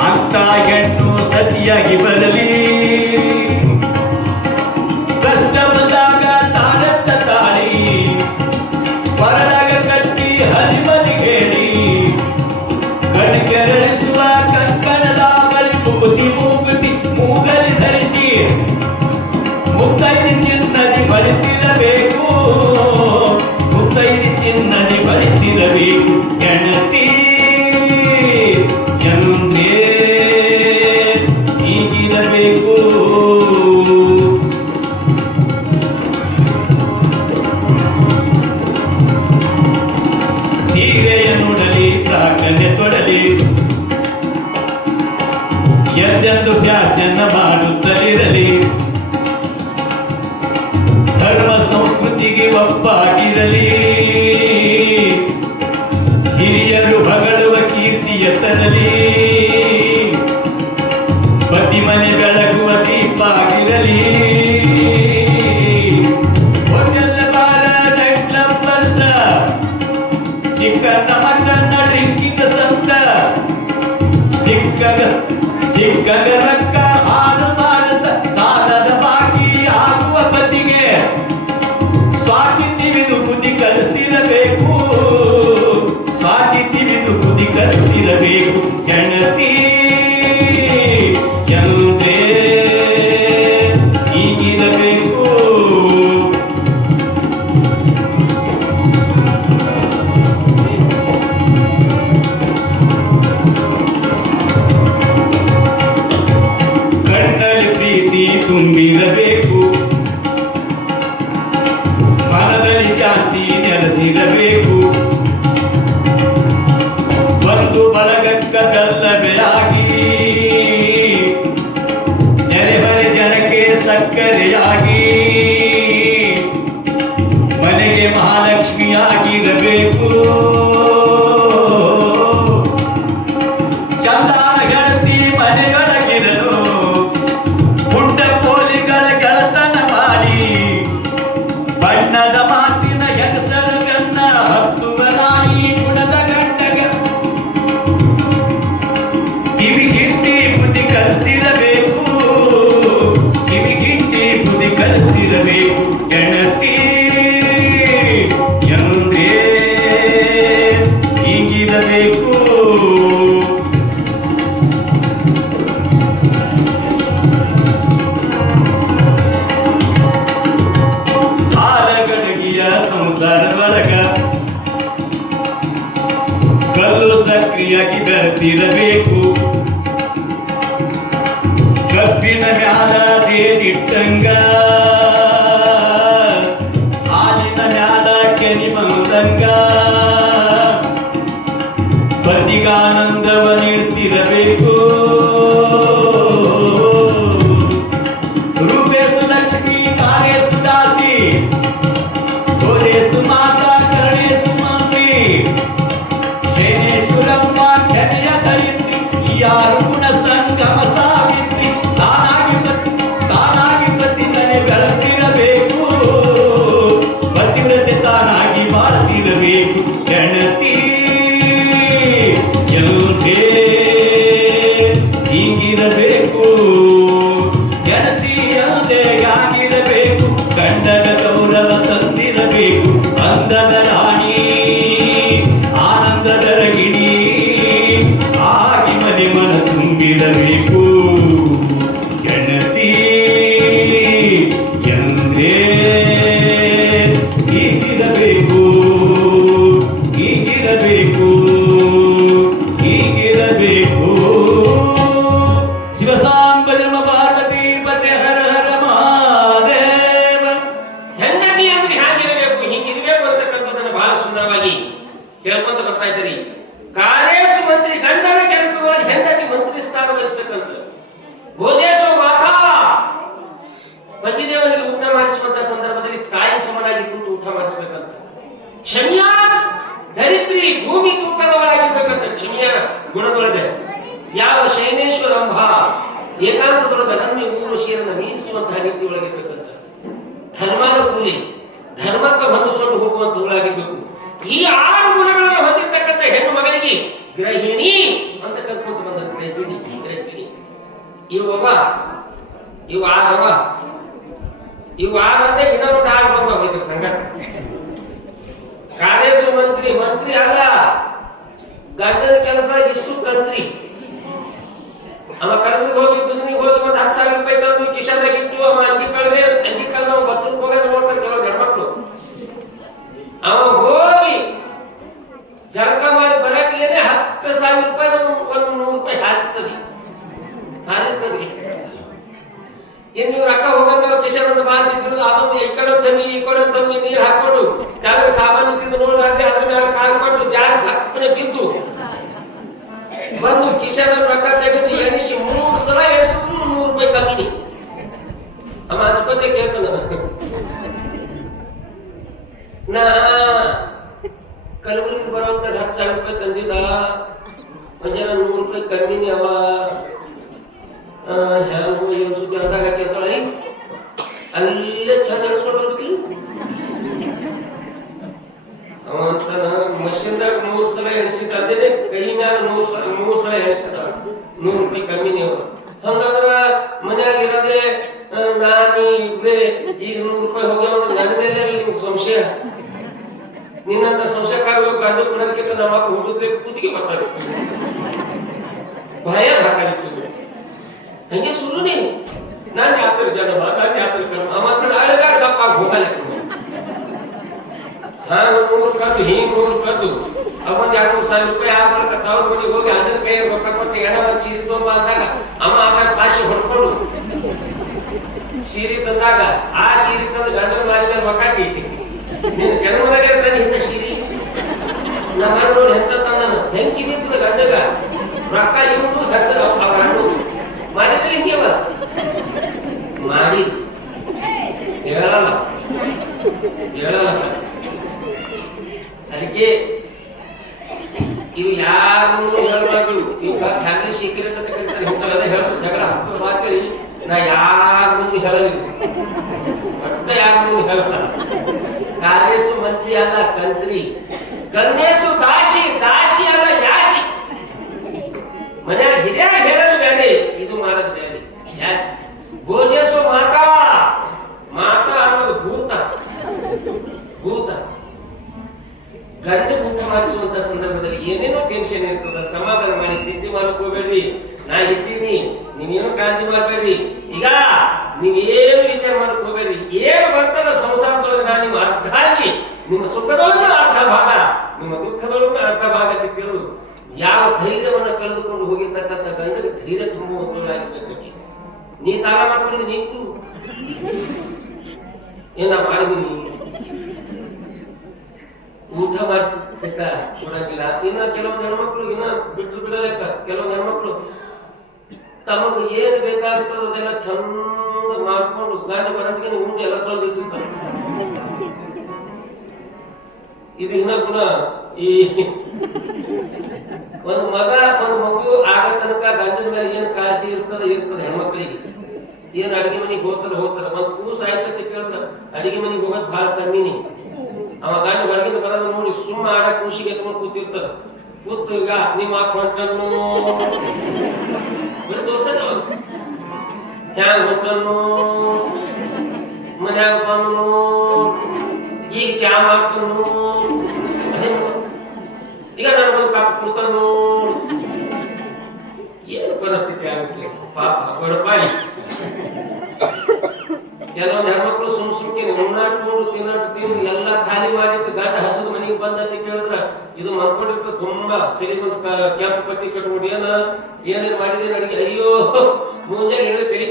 ಅಂತ ಹೆಣ್ಣು ಸತಿಯಾಗಿ ಬರಲಿ. ಕಷ್ಟ ಬಂದಾಗ ತಾಳತ್ತ ತಾಳಿ, ಪರಡಗ ಕಟ್ಟಿ ಹದಿಮದಿ ಹೇಳಿ, ಕಣ್ಕೆರಳಿಸುವ ಕಂಕಣದ ಬಳಿ ಮೂಗುತಿ ಮೂಗುತಿ ಮೂಗಲಿ ಧರಿಸಿ, ಮುತ್ತೈದಿ ಚಿನ್ನದಿ ಬಳಿತಿರಬೇಕು, ಮುತ್ತೈದಿ ಚಿನ್ನದಿ ಬಳಿತಿರಬೇಕು. ಹೆಣತಿ ಎಂದ್ರೆ ಹೀಗಿರಬೇಕು. ಸೀರೆಯ ನೋಡಲಿ, ಪ್ರಾರ್ಥನೆ ತೊಡಲಿ, ಎಂದೆಂದು ಫ್ಯಾಷನ್ ಮಾಡುತ್ತಲಿರಲಿ, ಧರ್ಮ ಸಂಸ್ಕೃತಿಗೆ ಒಪ್ಪಾಗಿರಲಿ, ಹಿರಿಯರು ಹೊಗಳುವ ಕೀರ್ತಿಯ ತರಲಿ, ಪತಿ ಮನೆ ಬೆಳಗುವ ದೀಪ ಆಗಿರಲಿ. ಹೋಟೆಲ್ ಬಾರ ನೈಟ್ ಕ್ಲಬ್ ಚಿಕ್ಕನ್ನ ಮಟನ್ನ ಡ್ರಿಂಕಿಂಗ್ ಸಂತ, ಸಿಕ್ಕಗ ರೊಕ್ಕ ಹಾಳು ಮಾಡುತ್ತ ಸಾಲದ ಬಾಕಿ ಆಗುವ ಬದಿಗೆ ಸ್ವಾಟಿ ತಿವಿದು ಬುದ್ಧಿ ಕಲಿಸ್ತಿರಬೇಕು, ಸ್ವಾಟಿ ತಿವಿದು ಬುದ್ಧಿ ಕಲಿಸ್ತಿರಬೇಕು. ಹೆಣತಿ ಎಂದ್ರೆ ಹೀಗಿರಬೇಕು. ಕಣ್ಣಲ್ಲಿ ಪ್ರೀತಿ ತುಂಬಿರಬೇಕು, ಮನದಲ್ಲಿ ಶಾಂತಿ ನೆಲೆಸಿರಬೇಕು, ಒಂದು ಬಳಗಕ್ಕಲ್ಲವೆಯಾಗಿ, ನೆರೆಮನೆ ಜನಕ್ಕೆ ಸಕ್ಕರೆಯಾಗಿ, ಮನೆಗೆ ಮಹಾಲಕ್ಷ್ಮಿಯಾಗಿರಬೇಕು. ಚಂದಾನ ಗೆಳತಿ ಮನೆಯೊಳಗಿರಲು, ಪುಂಡ ಪೋಲಿಗಳ ಗೆಳತನ ಮಾಡಿ, ಬಣ್ಣದ ಮಾತಿನ ಹೆಸರ ಬೆನ್ನ ಹತ್ತುವ ರಾಣಿ ಗುಣದ ಗಂಡಗ ಕಿವಿಗಿಂಡಿ ಬುದ್ಧಿ ಕಲಿಸ್ತಿರಬೇಕು, ಕಿವಿಗಿಂಡಿ ಬುದ್ಧಿ ಕಲಿಸ್ತಿರಬೇಕು. ಹೆಣತಿ ಎಂದ್ರೆ ಹೀಗಿರಬೇಕು. ಹಾಲಗಡಗಿಯ ಸಂಸಾರದೊಳಗ ಕಲ್ಲು ಸಕ್ರಿಯಾಗಿ ಬೆರೆತಿರಬೇಕು, ಕಬ್ಬಿನ ಮ್ಯಾಲ ದೇನಿಟ್ಟಂಗ, ಹಾಲಿನ ಮ್ಯಾಲ ಕೆನಿ ಬಂದಂಗ, ಪತಿಗಾನಂದವ ನೀಡ್ತಿರಬೇಕು. ರೂಪೇಶು ಲಕ್ಷ್ಮಿ, ಕಾಲೇಸು ದಾಸಿ, ಗೋಲೇಸು ಮಾತಾ, ಕರಣೇಸು ಮಂತ್ರಿ, ಶೇನೇಶ್ವರಮ್ಮ ಕೆನೆಯ ಧರಿತ್ರಿ, ಯಾರು ಗುಣ ಸಂಗಮ ಸಾವಿತ್ರಿ, ತಾನಾಗಿ ಪತಿತನೆ ಬೆಳತಿರಬೇಕು, ಪತಿವ್ರತೆ ತಾನಾಗಿ ಮಾಡ್ತಿರಬೇಕು. ಹೆಣತಿ ಎಂದೇ ಹೀಗಿರಬೇಕು. ಹೆಣತಿ ಎಂದೇ ಆಗಿರಬೇಕು. ಗಂಡನ ಗೌರವ ತಂದಿರಬೇಕು, ಅಂದದ ರಾಣಿ ಆನಂದದ ರಗಿಣಿ ಆಗಿ ಮನೆ ಮನ ತುಂಬಿರಬೇಕು. ಹೆಣತಿ ಎಂದ್ರೆ ಹೀಗಿರಬೇಕು, ಹೀಗಿರಬೇಕು, ಹೀಗಿರಬೇಕು. ಶಿವಸಾಂಬ ಜನ್ಮ ಪಾರ್ವತಿ ಪತೆ ಹರ ಹರ ಮಹಾದೇವ. ಹೆಂಡತಿ ಅಂದ್ರೆ ಹ್ಯಾಂಗಿರಬೇಕು, ಹಿಂಗಿರ್ಬೇಕು ಅಂತಕ್ಕಂಥದ್ದನ್ನು ಬಹಳ ಸುಂದರವಾಗಿ ಹೇಳ್ಕೊಂತ ಬರ್ತಾ ಇದ್ದೀರಿ. ಕಾಲೇಸು ಮಂತ್ರಿ, ಗಂಡನ ಕೆಲಸದೊಳಗೆ ಹೆಂಡತಿ ಮಂತ್ರಿ ಸ್ಥಾನ ವಹಿಸ್ಬೇಕಂತ. ಭೋಜೇಶ್ವ ಮಾತಾ, ಪತಿದೇವನಿಗೆ ಊಟ ಮಾಡಿಸುವಂತ ಸಂದರ್ಭದಲ್ಲಿ ತಾಯಿ ಸಮನಾಗಿ ಕುಂತು ಊಟ ಮಾಡಿಸ್ಬೇಕಂತ. ಕ್ಷಮಿಯ ಧರಿತ್ರಿ, ಭೂಮಿ ತೂಕದ ಒಳಗಿರ್ಬೇಕಂತ. ಕ್ಷಮಿಯ ಗುಣದೊಳಗೆ ಯಾವ ಶೈನೇಶ್ವರಂಭ ಏಕಾಂತದೊಳಗೆ ಅನನ್ಯ ಊರ್ವಶಿಯರನ್ನ ಮೀರಿಸುವಂತಹ ರೀತಿ ಒಳಗಿರ್ಬೇಕಂತ. ಧರ್ಮಾನುಕೂಲಿ, ಧರ್ಮಕ್ಕೆ ಹೊಂದಿಕೊಂಡು ಹೋಗುವಂತಗಳಾಗಿರ್ಬೇಕು. ಈ 6 ಗುಣಗಳನ್ನು ಹೊಂದಿರತಕ್ಕಂಥ ಹೆಣ್ಣು ಮಗಳಿಗೆ ಗ್ರಹಿಣಿ ಅಂತ ಕರ್ಕೊಂತ ಬಂದ. ಗ್ರಹಿಣಿ ಇವ ಇವು 6 ಅಂದ್ರೆ ಇನ್ನೊಂದು 6 ಬಂದವ ಇದ್ರ ಸಂಘಟ. ಕಾರ್ಯಸು ಮಂತ್ರಿ ಅಲ್ಲ, ಗಂಡನ ಕೆಲಸದಾಗ ಇಷ್ಟು ಕಂತ್ರಿ. ಅವ ಕಲಬುರ್ಗಿ ಹೋಗಿ ದುನಿಗೆ ಹೋಗಿ ಒಂದು 10,000 ರೂಪಾಯಿ ತಂದು ಕಿಶಾದಾಗ ಇಟ್ಟು ಅವ ಅಂಗಿ ಕಳೆದ ಬಚ್ಚಲ್ ಹೋಗೋದು ನೋಡ್ತಾರೆ ಕೆಲವು ಹೆಣ್ಮಕ್ಳು. ಅವ ಹೋಗಿ ಜಳಕ ಮಾಡಿ ಬರಟಿಗೆ 10,000 ರೂಪಾಯಿ ಒಂದು 100 ರೂಪಾಯಿ ಹಾಕ್ತದೆ. ಇನ್ನು ಇವ್ರ ಅಕ್ಕ ಹೋಗಂಗ ಕಿಶನ್ ಮಾತಿದ್ರು ಅದೊಂದು ಈ ಕಡೆ ತಮ್ಮಿ ನೀರು ಹಾಕೊಂಡು ಕೆಳಗೆ ಸಾಮಾನು ತಿಂದು ನೋಡಿದ್ರೆ ಅದ್ರ ಮೇಲೆ ಕಾಲು ಕೊಟ್ಟು ಜಾಗ ತಪ್ಪನೆ ಬಿದ್ದು ಬಂದು ಕಿಶನ್ ರೊಕ್ಕ ತೆಗೆದು ಎಣಿಸಿ 3 ಸಲ ಎಣಿಸಿದ್ರು 100 ರೂಪಾಯಿ ಕಮ್ಮಿನಿ. ಅವ ಆಸ್ಪತ್ರೆ ಕೇಳ್ತಾನ, ನಾ ಕಲಬುರ್ಗಿ ಬರೋಂತ 10,000 ರೂಪಾಯಿ ತಂದಿದ್ದ, ಒಂಜನ 100 ರೂಪಾಯಿ ಕಮ್ಮಿನಿ. ಅವ ಸುದ್ದಿ ಅಂದಾಗ ಕೇಳ್ತಾಳ, ಅಲ್ಲೇ ಚಂದ ಎಣಿಸ್ಕೊಂಡು ಬರ್ಬೇಕಿಲ್ಲ. ಅವ ಅಂತಾನ, ಮಷಿನ್ದಾಗ 100 ಸಲ ಎಣಿಸಿದ ಅದೇನೆ ಕೈ ಮ್ಯಾಲ 100 ಸಲ ಎಣಿಸಿದ 100 ರೂಪಾಯಿ ಕಮ್ಮಿನಿ. ಅವ ಹಂಗಂದ್ರ ಮನ್ಯಾಗಿರೋದೆ ನಾನಿ ಇವ್ರೆ ಈಗ 100 ರೂಪಾಯಿ ಹೋಗ್ಯಾವಂದ್ರೆ ನನ್ನ ಮೇಲೆ ನಿಮ್ಗೆ ಸಂಶಯ. ನಿನ್ನಂತ ಸಂಶಯಕ್ಕಾಗಬೇಕು ಗಂಡು ಕೊಡೋದಕ್ಕಿಂತ ನಮ್ಮ ಅಪ್ಪ ಹುಟ್ಟಿದ್ರೆ ಕೂತಿಗೆ ಬರ್ತಾರೆ, ಭಯ ಹಾಕಾಗಿತ್ತು. ಹಂಗೆ ಸುಳ್ಳುನಿ ನಾನು ಯಾತ್ರ ಜಡಮ ನಾನು ಯಾತ್ರ ಕರ್ಮ ಅವತ್ತ ಅಳಗಾಡ ಗಪ್ಪ ಹೋಗಲ್ಲ. ಹಾಗೆ 100 ಕದ್ದು ಹಿಂಗ್ 100 ಕದ್ದು ಅವನ್ 200,000 ರೂಪಾಯಿ ಆದ ಬಳಿಕ ತವ್ರ ಮನೆಗೆ ಹೋಗಿ ಅಣ್ಣನ ಕೈ ರೊಕ್ಕ ಕೊಟ್ಟು ಎಣ ಒಂದು ಸೀರೆ ತೊಂಬ ಅಂದಾಗ ಅಮ್ಮ ಅಮ್ಮ ಪಾಶಿ ಹೊಡ್ಕೊಂಡು ಸೀರೆ ತಂದಾಗ ಆ ಸೀರೆ ತಂದು ಗಂಡನ ಮಾರಿ ಮೇಲೆ ಒಕ್ಕಾಟಿ ನಿನ್ನ ಜನ್ಮದಾಗ ಇರ್ತಾನೆ ಇಂಥ ಸೀರೆ ನಮ್ಮ ಮನೆ ನೋಡಿ ಎಂತ ತಂದನ ಹೆಂಗೆ ಕಿವಿರ್ತದ ಗಂಡಗ ರೊಕ್ಕ ಇರುವುದು ಹೆಸರು ಅವ್ರ ಹಣ್ಣು ಮಾಡಿದ್ರೆ ಹಿಂಗೆ ಮಾಡಿ ಹೇಳಲ್ಲ. ಅದಕ್ಕೆ ಇವು ಯಾರು ಹೇಳ್ಬಾರ್ದು. ಇವ್ ಫ್ಯಾಮಿಲಿ ಸೀಕ್ರೆಟ್ ಅಂತ ಕರೀತಾರೆ. ಇಂಥವೆಲ್ಲ ಹೇಳ್ತಾರೆ, ಜಗಳ ಹತ್ತು ಮಾತೇಳಿ ನಾ ಯಾರ ಮುಂದೆ ಹೇಳಲಿಲ್ಲ, ಒಟ್ಟ ಯಾರ ಮುಂದೆ ಹೇಳಲ್ಲ. ಕಾರ್ಯಸು ಮಂತ್ರಿ ಅಲ್ಲ ಕಂತ್ರಿ, ಕನ್ಯೇಸು ದಾಸಿ ಅಲ್ಲ ಯಾಸಿ. ಮನ್ಯಾಗ ಹಿರಿಯಾಗ ಹೇಳೋದು ಬೇರೆ, ಇದು ಮಾಡೋದು ಬೇರೆ. ಯಾಸಿ ಭೋಜೇಸು ಮಾತಾ ಅನ್ನೋದು ಭೂತ. ಗಂಟು ಭೂತ ಮಾಡಿಸುವಂತ ಸಂದರ್ಭದಲ್ಲಿ ಏನೇನೋ ಟೆನ್ಷನ್ ಇರ್ತದ. ಸಮಾಧಾನ ಮಾಡಿ ಚಿಂತೆ ಮಾಡಕ್ ಹೋಗ್ಬೇಡ್ರಿ, ನಾ ಇದ್ದೀನಿ, ನೀವೇನು ಕಾಳಜಿ ಮಾಡ್ಬೇಡ್ರಿ. ಈಗ ನೀವೇನು ವಿಚಾರ ಮಾಡಕ್ ಹೋಗ್ಬೇಡ್ರಿ. ಏನು ಬರ್ತದ ಸಂಸಾರದೊಳಗೆ ನಾ ನಿಮ್ಮ ಅರ್ಧ ಆಗಿ, ನಿಮ್ಮ ಸುಖದೊಳಗೂ ಅರ್ಧ ಭಾಗ, ನಿಮ್ಮ ದುಃಖದೊಳಗೂ ಅರ್ಧ ಭಾಗ ತಿಳಿದು ಯಾವ ಧೈರ್ಯವನ್ನು ಕಳೆದುಕೊಂಡು ಹೋಗಿರ್ತಕ್ಕಂಥ ಗಂಡಗೆ ಧೈರ್ಯ ತುಂಬುವಂತಾಗಿರ್ಬೇಕು. ನೀ ಸಾಲ ಮಾಡ್ಕೊಂಡಿದ್ದೀನಿ, ನೀನು ಏನ ಮಾಡಿದೀನಿ, ಊಟ ಮಾಡಿ ಸಿಕ್ಕ ಕೊಡಂಗಿಲ್ಲ. ಇನ್ನ ಕೆಲವೊಂದು ಹೆಣ್ಮಕ್ಳು ಇನ್ನ ಬಿಟ್ಟು ಬಿಡಲೆಕ್ಕ. ಕೆಲವೊಂದು ಹೆಣ್ಮಕ್ಳು ತಮಗ ಏನು ಬೇಕಾಗ್ತದ ಅದೆಲ್ಲ ಚಂದ ಮಾಡ್ಕೊಂಡು ಗಂಡ ಬರಟಿಗೆ ಉಂಡು ಎಲ್ಲ ಕಳೆದಿರ್ತಾರೆ. ಇದು ಇನ್ನ ಗುಣ. ಈ ಒಂದು ಮಗು ಆಗ ತನಕ ಗಂಡನ ಮೇಲೆ ಏನ್ ಕಾಳಜಿ ಇರ್ತದೆ ಹೆಣ್ಮಕ್ಳಿಗೆ. ಏನ್ ಅಡಿಗೆ ಮನೆಗೆ ಹೋಗ್ತಾರ. ಒಂದ್ ಕೂಸ ಆಯ್ತತಿ ಕೇಳಿದ್ರ ಅಡಿಗೆ ಮನೆಗೆ ಹೋಗೋದ್ ಬಹಳ ಕಮ್ಮಿನಿ. ಅವ ಗಂಡ ಹೊರಗಿಂದ ಬರೋದು ನೋಡಿ ಸುಮ್ಮ ಆಡ ಕೂಸಿಗೆ ಎತ್ಕೊಂಡು ಕೂತಿರ್ತಾರ. ಕೂತು ಈಗ ನಿಮ್ಮ ಹೊಂಟನ್ನು ಬರೀ ತೋರ್ಸದ ಹ್ಯಾಂಗ ಹೊಂಟನ್ನು ಮನ್ಯಾಗ ಬಂದನು, ಈಗ ಚಾ ಮಾಡ್ತನು, ಈಗ ನನಗೊಂದು ಕಪ್ ಕೊಡ್ತಾನು. ಏನು ಪರಿಸ್ಥಿತಿ ಆಗುತ್ತೆ ಪಾಪ ಬಡಪಾಯಿ. ಕೆಲವೊಂದು ಹೆಣ್ಮಕ್ಳು ಸುಮ್ಕೆ ಉಣ್ಣಾಟು ತಿನ್ನಟ್ಟು ಎಲ್ಲ ಖಾಲಿ ಮಾಡಿದ್ದು ಗಂಡ ಹಸದ ಮನೆಗೆ ಬಂದತಿ ಕೇಳಿದ್ರ ಇದು ಮನ್ಕೊಂಡಿರ್ತ ತುಂಬಾ ತೆಲಿ ಒಂದು ಕೆಂಪು ಪಟ್ಟಿ ಕಟ್ಬಿಟ್ಟು ಏನೇನು ಮಾಡಿದೆ ನನಗೆ ಅಯ್ಯೋ ಮುಂಜಾನೆ ಹಿಡಿದು ತೆಲಿ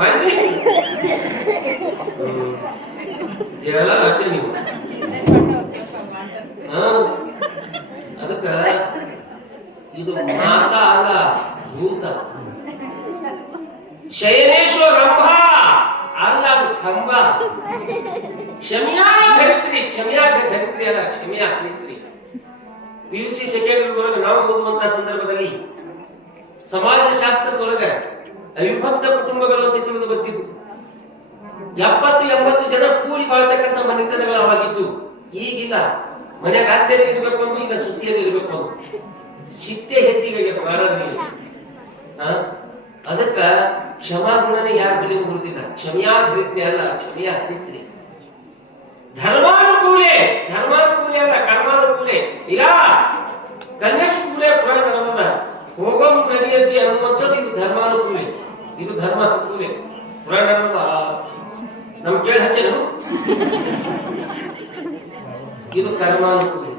ಮಾಡಿ ಹೇಳಲ್ಲ ಅಷ್ಟೇ ನೀವು. ಅದಕ್ಕ ಇದು ಮಾತಾ ಅಲ್ಲ ಭೂತ. ಶಯನೇಶ್ವರ ರಂಭ ಅಲ್ಲ, ಅದು ಕಂಬ. ಕ್ಷಮ್ಯಾ ಧರಿತ್ರಿ ಅಲ್ಲ, ಕ್ಷಮ್ಯಾ ಧರಿತ್ರಿ. PUC ಸೆಕೆಂಡ್ ನಾವು ಓದುವಂತ ಸಂದರ್ಭದಲ್ಲಿ ಸಮಾಜಶಾಸ್ತ್ರದೊಳಗ ಅವಿಭಕ್ತ ಕುಟುಂಬಗಳು ಅಂತ ತಿಳಿದು ಬರ್ತಿದ್ದು. 70-80 ಜನ ಕೂಡಿ ಬಾಳ್ತಕ್ಕಂಥ ಮನೆತನಗಳು ಅವಾಗಿದ್ದು. ಈಗಿಲ್ಲ. ಮನೆಯಾಗ ಅತ್ತೆನೇ ಇರ್ಬೇಕು ಅಂದು, ಈಗ ಸೊಸೆಯಲ್ಲಿ ಇರ್ಬೇಕು ಅಂದು. ಶಿಟ್ಟೆ ಹೆಚ್ಚಿಗೆ ಮಾಡೋದ್ರಲ್ಲಿ. ಅದಕ್ಕ ಕ್ಷಮಾಗುಣನೇ ಯಾರ ಬೆಲೆ ಬರುವುದಿಲ್ಲ. ಕ್ಷಮ್ಯಾಧರಿತ್ರಿ ಅಲ್ಲ, ಕ್ಷಮ್ಯಾಧರಿತ್ರಿ. ಧರ್ಮಾನುಕೂಲೆ ಅಲ್ಲ, ಕರ್ಮಾನುಕೂಲೆ. ಈಗ ಕನ್ಯಾಶುಕೂಲೆ ಪುರಾಣ ನಡೆದ ಹೋಗಂ ನಡೆಯತಿ ಅನ್ನುವಂಥದ್ದು ಇದು ಧರ್ಮಾನುಕೂಲೆ. ಇದು ಧರ್ಮಾನುಕೂಲೆ ಪುರಾಣ ನಡೆದ ನಮ್ ಕೇಳಿ ಹಚ್ಚೇನು. ಇದು ಕರ್ಮಾನುಕೂಲೆ.